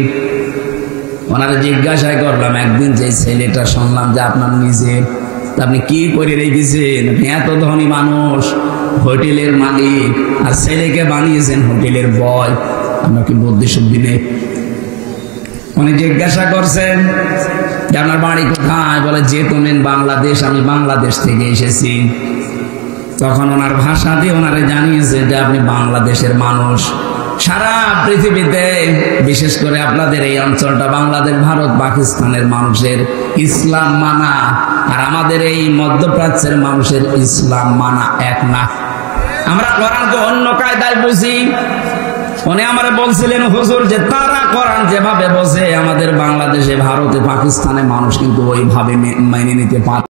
ওনারা জিজ্ঞাসা করলাম, একদিন যে ছেলেটা শুনলাম যে আপনার নিজে, আপনি কি করে রেখেছেন? এত ধনী মানুষ, হোটেলের মালিক, আর ছেলেকে বানিয়েছেন হোটেলের বয়, আপনার কি বুদ্ধি শুদ্ধি নেই? উনি জিজ্ঞাসা করছেন যে আপনার বাড়ি কোথায়? বলে জেতুমিন বাংলাদেশ, আমি বাংলাদেশ থেকে এসেছি। তখন ওনার ভাষা দিয়ে ওনারে জানিয়েছে যে আপনি বাংলাদেশের মানুষ। সারা পৃথিবীতে বিশেষ করে আপনাদের এই অঞ্চলটা বাংলাদেশ, ভারত, পাকিস্তানের মানুষের ইসলাম মানা আর আমাদের এই মধ্যপ্রাচ্যের মানুষের ইসলাম মানা এক না। আমরা কোরআনকে অন্য কায়দায় বুঝি। উনি আমারে বলছিলেন হুজুর যে তারা কোরআন যেভাবে বোঝে আমাদের বাংলাদেশে, ভারতে, পাকিস্তানে মানুষ কিন্তু ওইভাবে মেনে নিতে পারে।